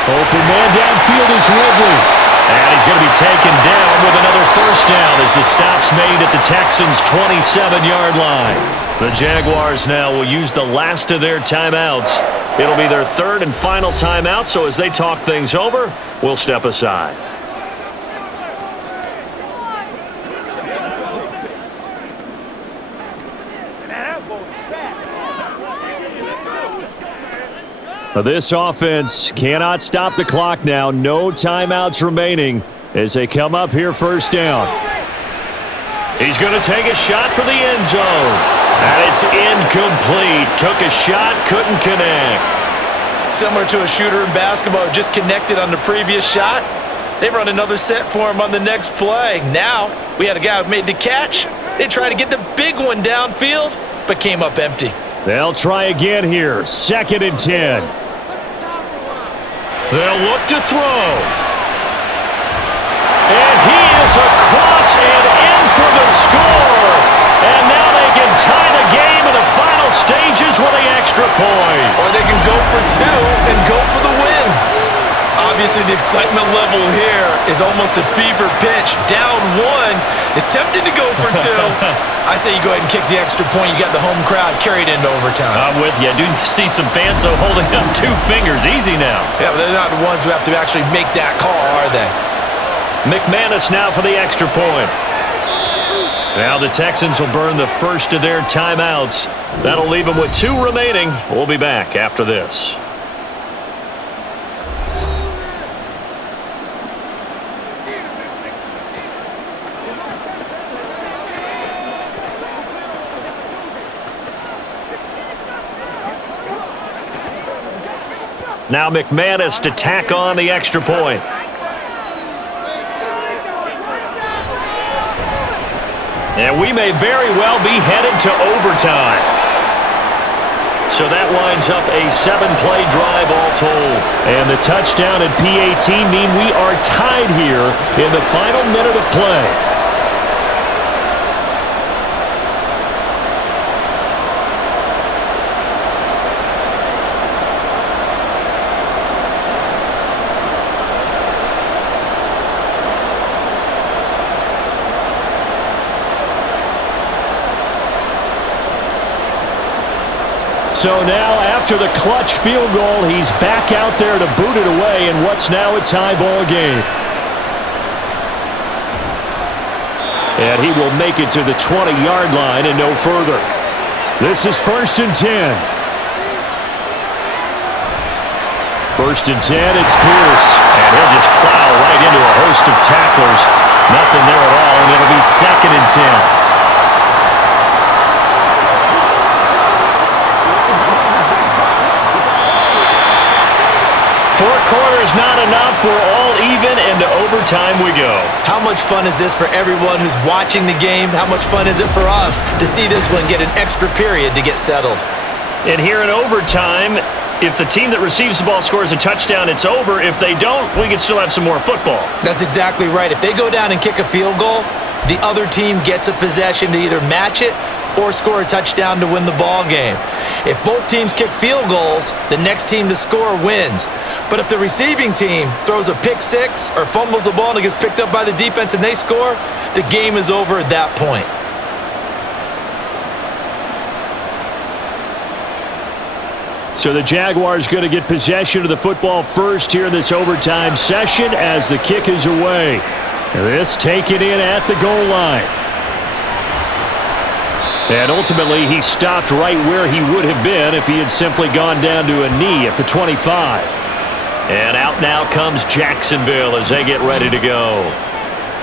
Open man downfield is Ridley. And he's going to be taken down with another first down as the stop's made at the Texans' 27-yard line. The Jaguars now will use the last of their timeouts. It'll be their third and final timeout, so as they talk things over, we'll step aside. This offense cannot stop the clock now. No timeouts remaining as they come up here 1st down. He's going to take a shot for the end zone. And it's incomplete. Took a shot, couldn't connect. Similar to a shooter in basketball, just connected on the previous shot. They run another set for him on the next play. Now, we had a guy who made the catch. They tried to get the big one downfield, but came up empty. They'll try again here. 2nd and 10. They'll look to throw. And he is across and in for the score. And now they can tie the game in the final stages with the extra point. Or they can go for two and go for the win. Obviously, the excitement level here is almost a fever pitch. Down one is tempted to go for two. I say you go ahead and kick the extra point. You got the home crowd carried into overtime. I'm with you. I do see some fans though holding up 2 fingers. Easy now. Yeah, but they're not the ones who have to actually make that call, are they? McManus now for the extra point. Now the Texans will burn the first of their timeouts. That'll leave them with 2 remaining. We'll be back after this. Now McManus to tack on the extra point. And we may very well be headed to overtime. So that winds up a 7-play drive all told. And the touchdown at PAT mean we are tied here in the final minute of play. So now, after the clutch field goal, he's back out there to boot it away in what's now a tie ball game. And he will make it to the 20-yard line and no further. This is 1st and 10. 1st and 10, it's Pierce. And he'll just plow right into a host of tacklers. Nothing there at all, and it'll be 2nd and 10. Four quarters not enough. We're all even, and to overtime we go. How much fun is this for everyone who's watching the game? How much fun is it for us to see this one get an extra period to get settled? And here in overtime, if the team that receives the ball scores a touchdown, it's over. If they don't, we can still have some more football. That's exactly right. If they go down and kick a field goal, the other team gets a possession to either match it or score a touchdown to win the ball game. If both teams kick field goals, the next team to score wins. But if the receiving team throws a pick six or fumbles the ball and it gets picked up by the defense and they score, the game is over at that point. So the Jaguars going to get possession of the football first here in this overtime session as the kick is away. This taken in at the goal line. And ultimately, he stopped right where he would have been if he had simply gone down to a knee at the 25. And out now comes Jacksonville as they get ready to go.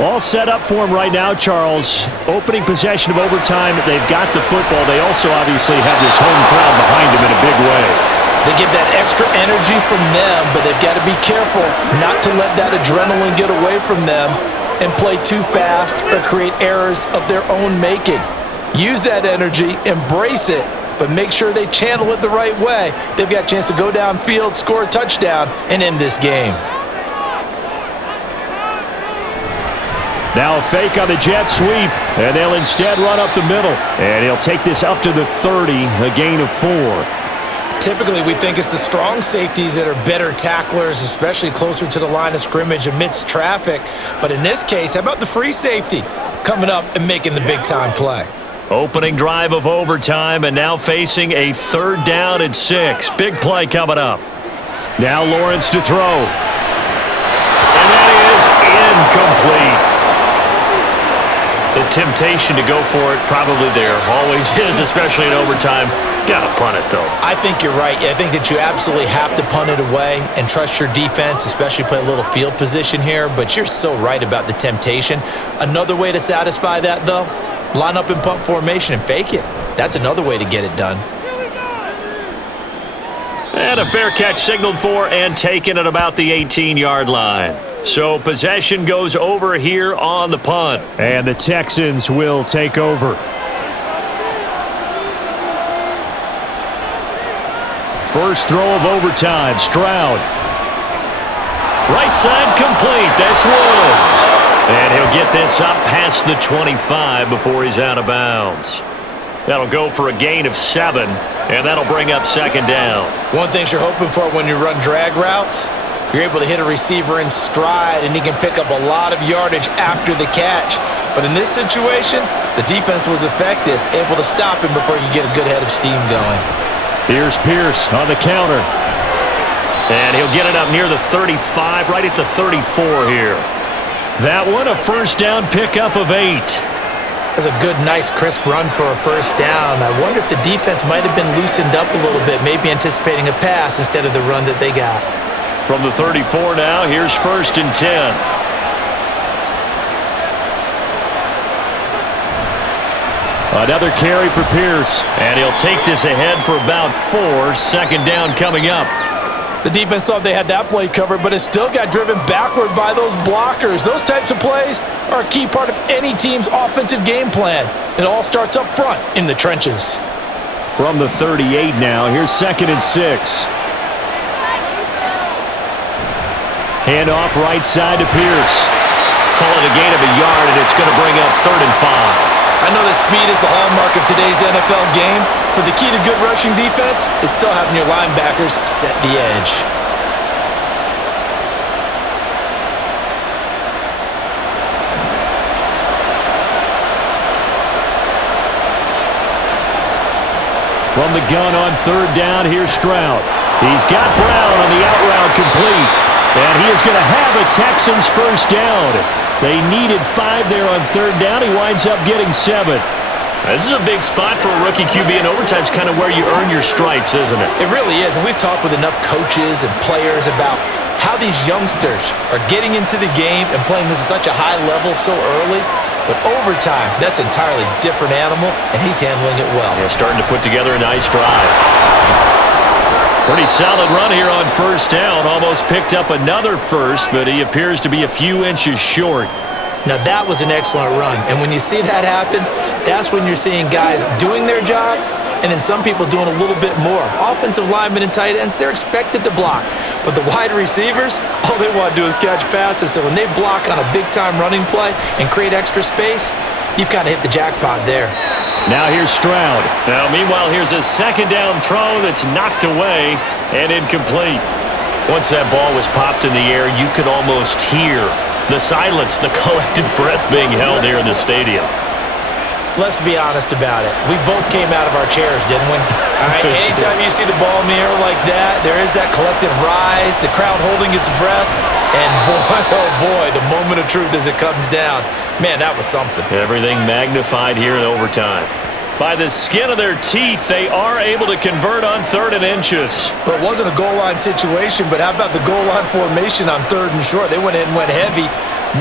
All set up for him right now, Charles. Opening possession of overtime. They've got the football. They also obviously have this home crowd behind them in a big way. They get that extra energy from them, but they've got to be careful not to let that adrenaline get away from them and play too fast or create errors of their own making. Use that energy, embrace it, but make sure they channel it the right way. They've got a chance to go downfield, score a touchdown, and end this game. Now a fake on the jet sweep, and they'll instead run up the middle. And he'll take this up to the 30, a gain of 4. Typically, we think it's the strong safeties that are better tacklers, especially closer to the line of scrimmage amidst traffic. But in this case, how about the free safety coming up and making the big-time play? Opening drive of overtime and now facing a 3rd down and 6. Big play coming up. Now Lawrence to throw. And that is incomplete. The temptation to go for it probably there. Always is, especially in overtime. Gotta punt it, though. I think you're right. I think that you absolutely have to punt it away and trust your defense, especially play a little field position here. But you're so right about the temptation. Another way to satisfy that, though, line up in punt formation and fake it. That's another way to get it done. And a fair catch signaled for and taken at about the 18-yard line. So possession goes over here on the punt. And the Texans will take over. First throw of overtime, Stroud. Right side complete. That's Woods. And he'll get this up past the 25 before he's out of bounds. That'll go for a gain of 7, and that'll bring up 2nd down. One thing you're hoping for when you run drag routes, you're able to hit a receiver in stride, and he can pick up a lot of yardage after the catch. But in this situation, the defense was effective, able to stop him before you get a good head of steam going. Here's Pierce on the counter. And he'll get it up near the 35, right at the 34 here. That one, a first down pickup of 8. That's a good, nice, crisp run for a first down. I wonder if the defense might have been loosened up a little bit, maybe anticipating a pass instead of the run that they got. From the 34 now, here's 1st and 10. Another carry for Pierce. And he'll take this ahead for about 4. 2nd down coming up. The defense thought they had that play covered, but it still got driven backward by those blockers. Those types of plays are a key part of any team's offensive game plan. It all starts up front in the trenches. From the 38 now, here's 2nd and 6. Handoff right side to Pierce. Call it a gain of a yard, and it's going to bring up 3rd and 5. I know that speed is the hallmark of today's NFL game, but the key to good rushing defense is still having your linebackers set the edge. From the gun on 3rd down, here's Stroud. He's got Brown on the out route complete. And he is going to have a Texans first down. They needed 5 there on 3rd down. He winds up getting 7. This is a big spot for a rookie QB, and overtime's kind of where you earn your stripes, isn't it? It really is, and we've talked with enough coaches and players about how these youngsters are getting into the game and playing this at such a high level so early. But overtime, that's an entirely different animal, and he's handling it well. Yeah, starting to put together a nice drive. Pretty solid run here on 1st down. Almost picked up another first, but he appears to be a few inches short. Now, that was an excellent run. And when you see that happen, that's when you're seeing guys doing their job and then some people doing a little bit more. Offensive linemen and tight ends, they're expected to block. But the wide receivers, all they want to do is catch passes. So when they block on a big-time running play and create extra space, you've kind of hit the jackpot there. Now here's Stroud. Now, meanwhile, here's a second down throw that's knocked away and incomplete. Once that ball was popped in the air, you could almost hear the silence, the collective breath being held here in the stadium. Let's be honest about it. We both came out of our chairs, didn't we? All right, anytime you see the ball in the air like that, there is that collective rise, the crowd holding its breath, and boy, oh boy, the moment of truth as it comes down. Man, that was something. Everything magnified here in overtime. By the skin of their teeth, they are able to convert on 3rd and inches. But it wasn't a goal line situation, but how about the goal line formation on 3rd and short? They went in and went heavy.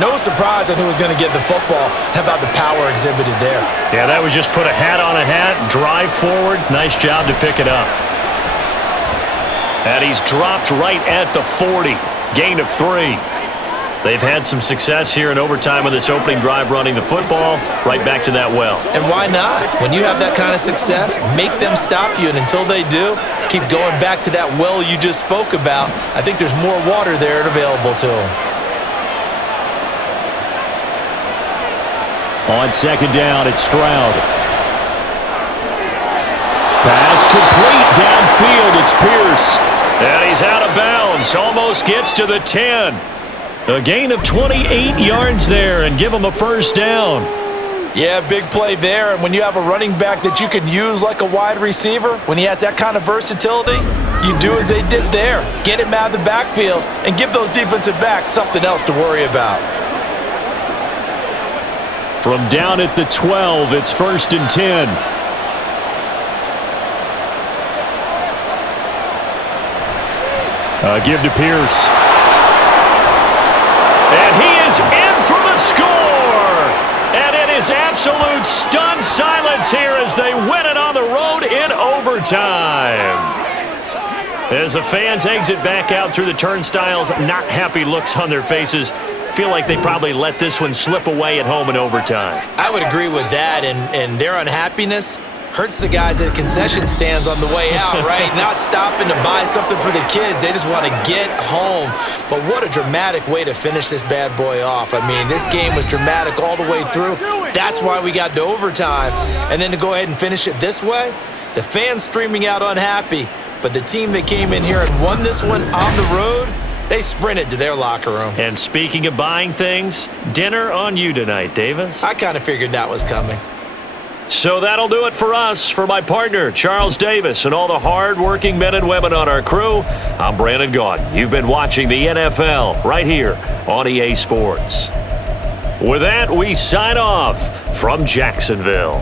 No surprise on who was going to get the football. How about the power exhibited there? Yeah, that was just put a hat on a hat, drive forward. Nice job to pick it up. And he's dropped right at the 40. Gain of 3. They've had some success here in overtime with this opening drive running the football. Right back to that well. And why not? When you have that kind of success, make them stop you. And until they do, keep going back to that well you just spoke about. I think there's more water there available to them. On second down, it's Stroud. Pass complete downfield. It's Pierce. And he's out of bounds. Almost gets to the 10. A gain of 28 yards there and give him a first down. Yeah, big play there. And when you have a running back that you can use like a wide receiver, when he has that kind of versatility, you do as they did there. Get him out of the backfield and give those defensive backs something else to worry about. From down at the 12, it's 1st and 10. Give to Pierce. And he is in for the score. And it is absolute stunned silence here as they win it on the road in overtime. As the fans exit back out through the turnstiles, not happy looks on their faces. Feel like they probably let this one slip away at home in overtime. I would agree with that, and their unhappiness hurts the guys at concession stands on the way out, right? Not stopping to buy something for the kids. They just want to get home. But what a dramatic way to finish this bad boy off. I mean, this game was dramatic all the way through. That's why we got to overtime. And then to go ahead and finish it this way, the fans streaming out unhappy, but the team that came in here and won this one on the road, they sprinted to their locker room. And speaking of buying things, dinner on you tonight, Davis. I kind of figured that was coming. So that'll do it for us. For my partner, Charles Davis, and all the hard-working men and women on our crew, I'm Brandon Gaudin. You've been watching the NFL right here on EA Sports. With that, we sign off from Jacksonville.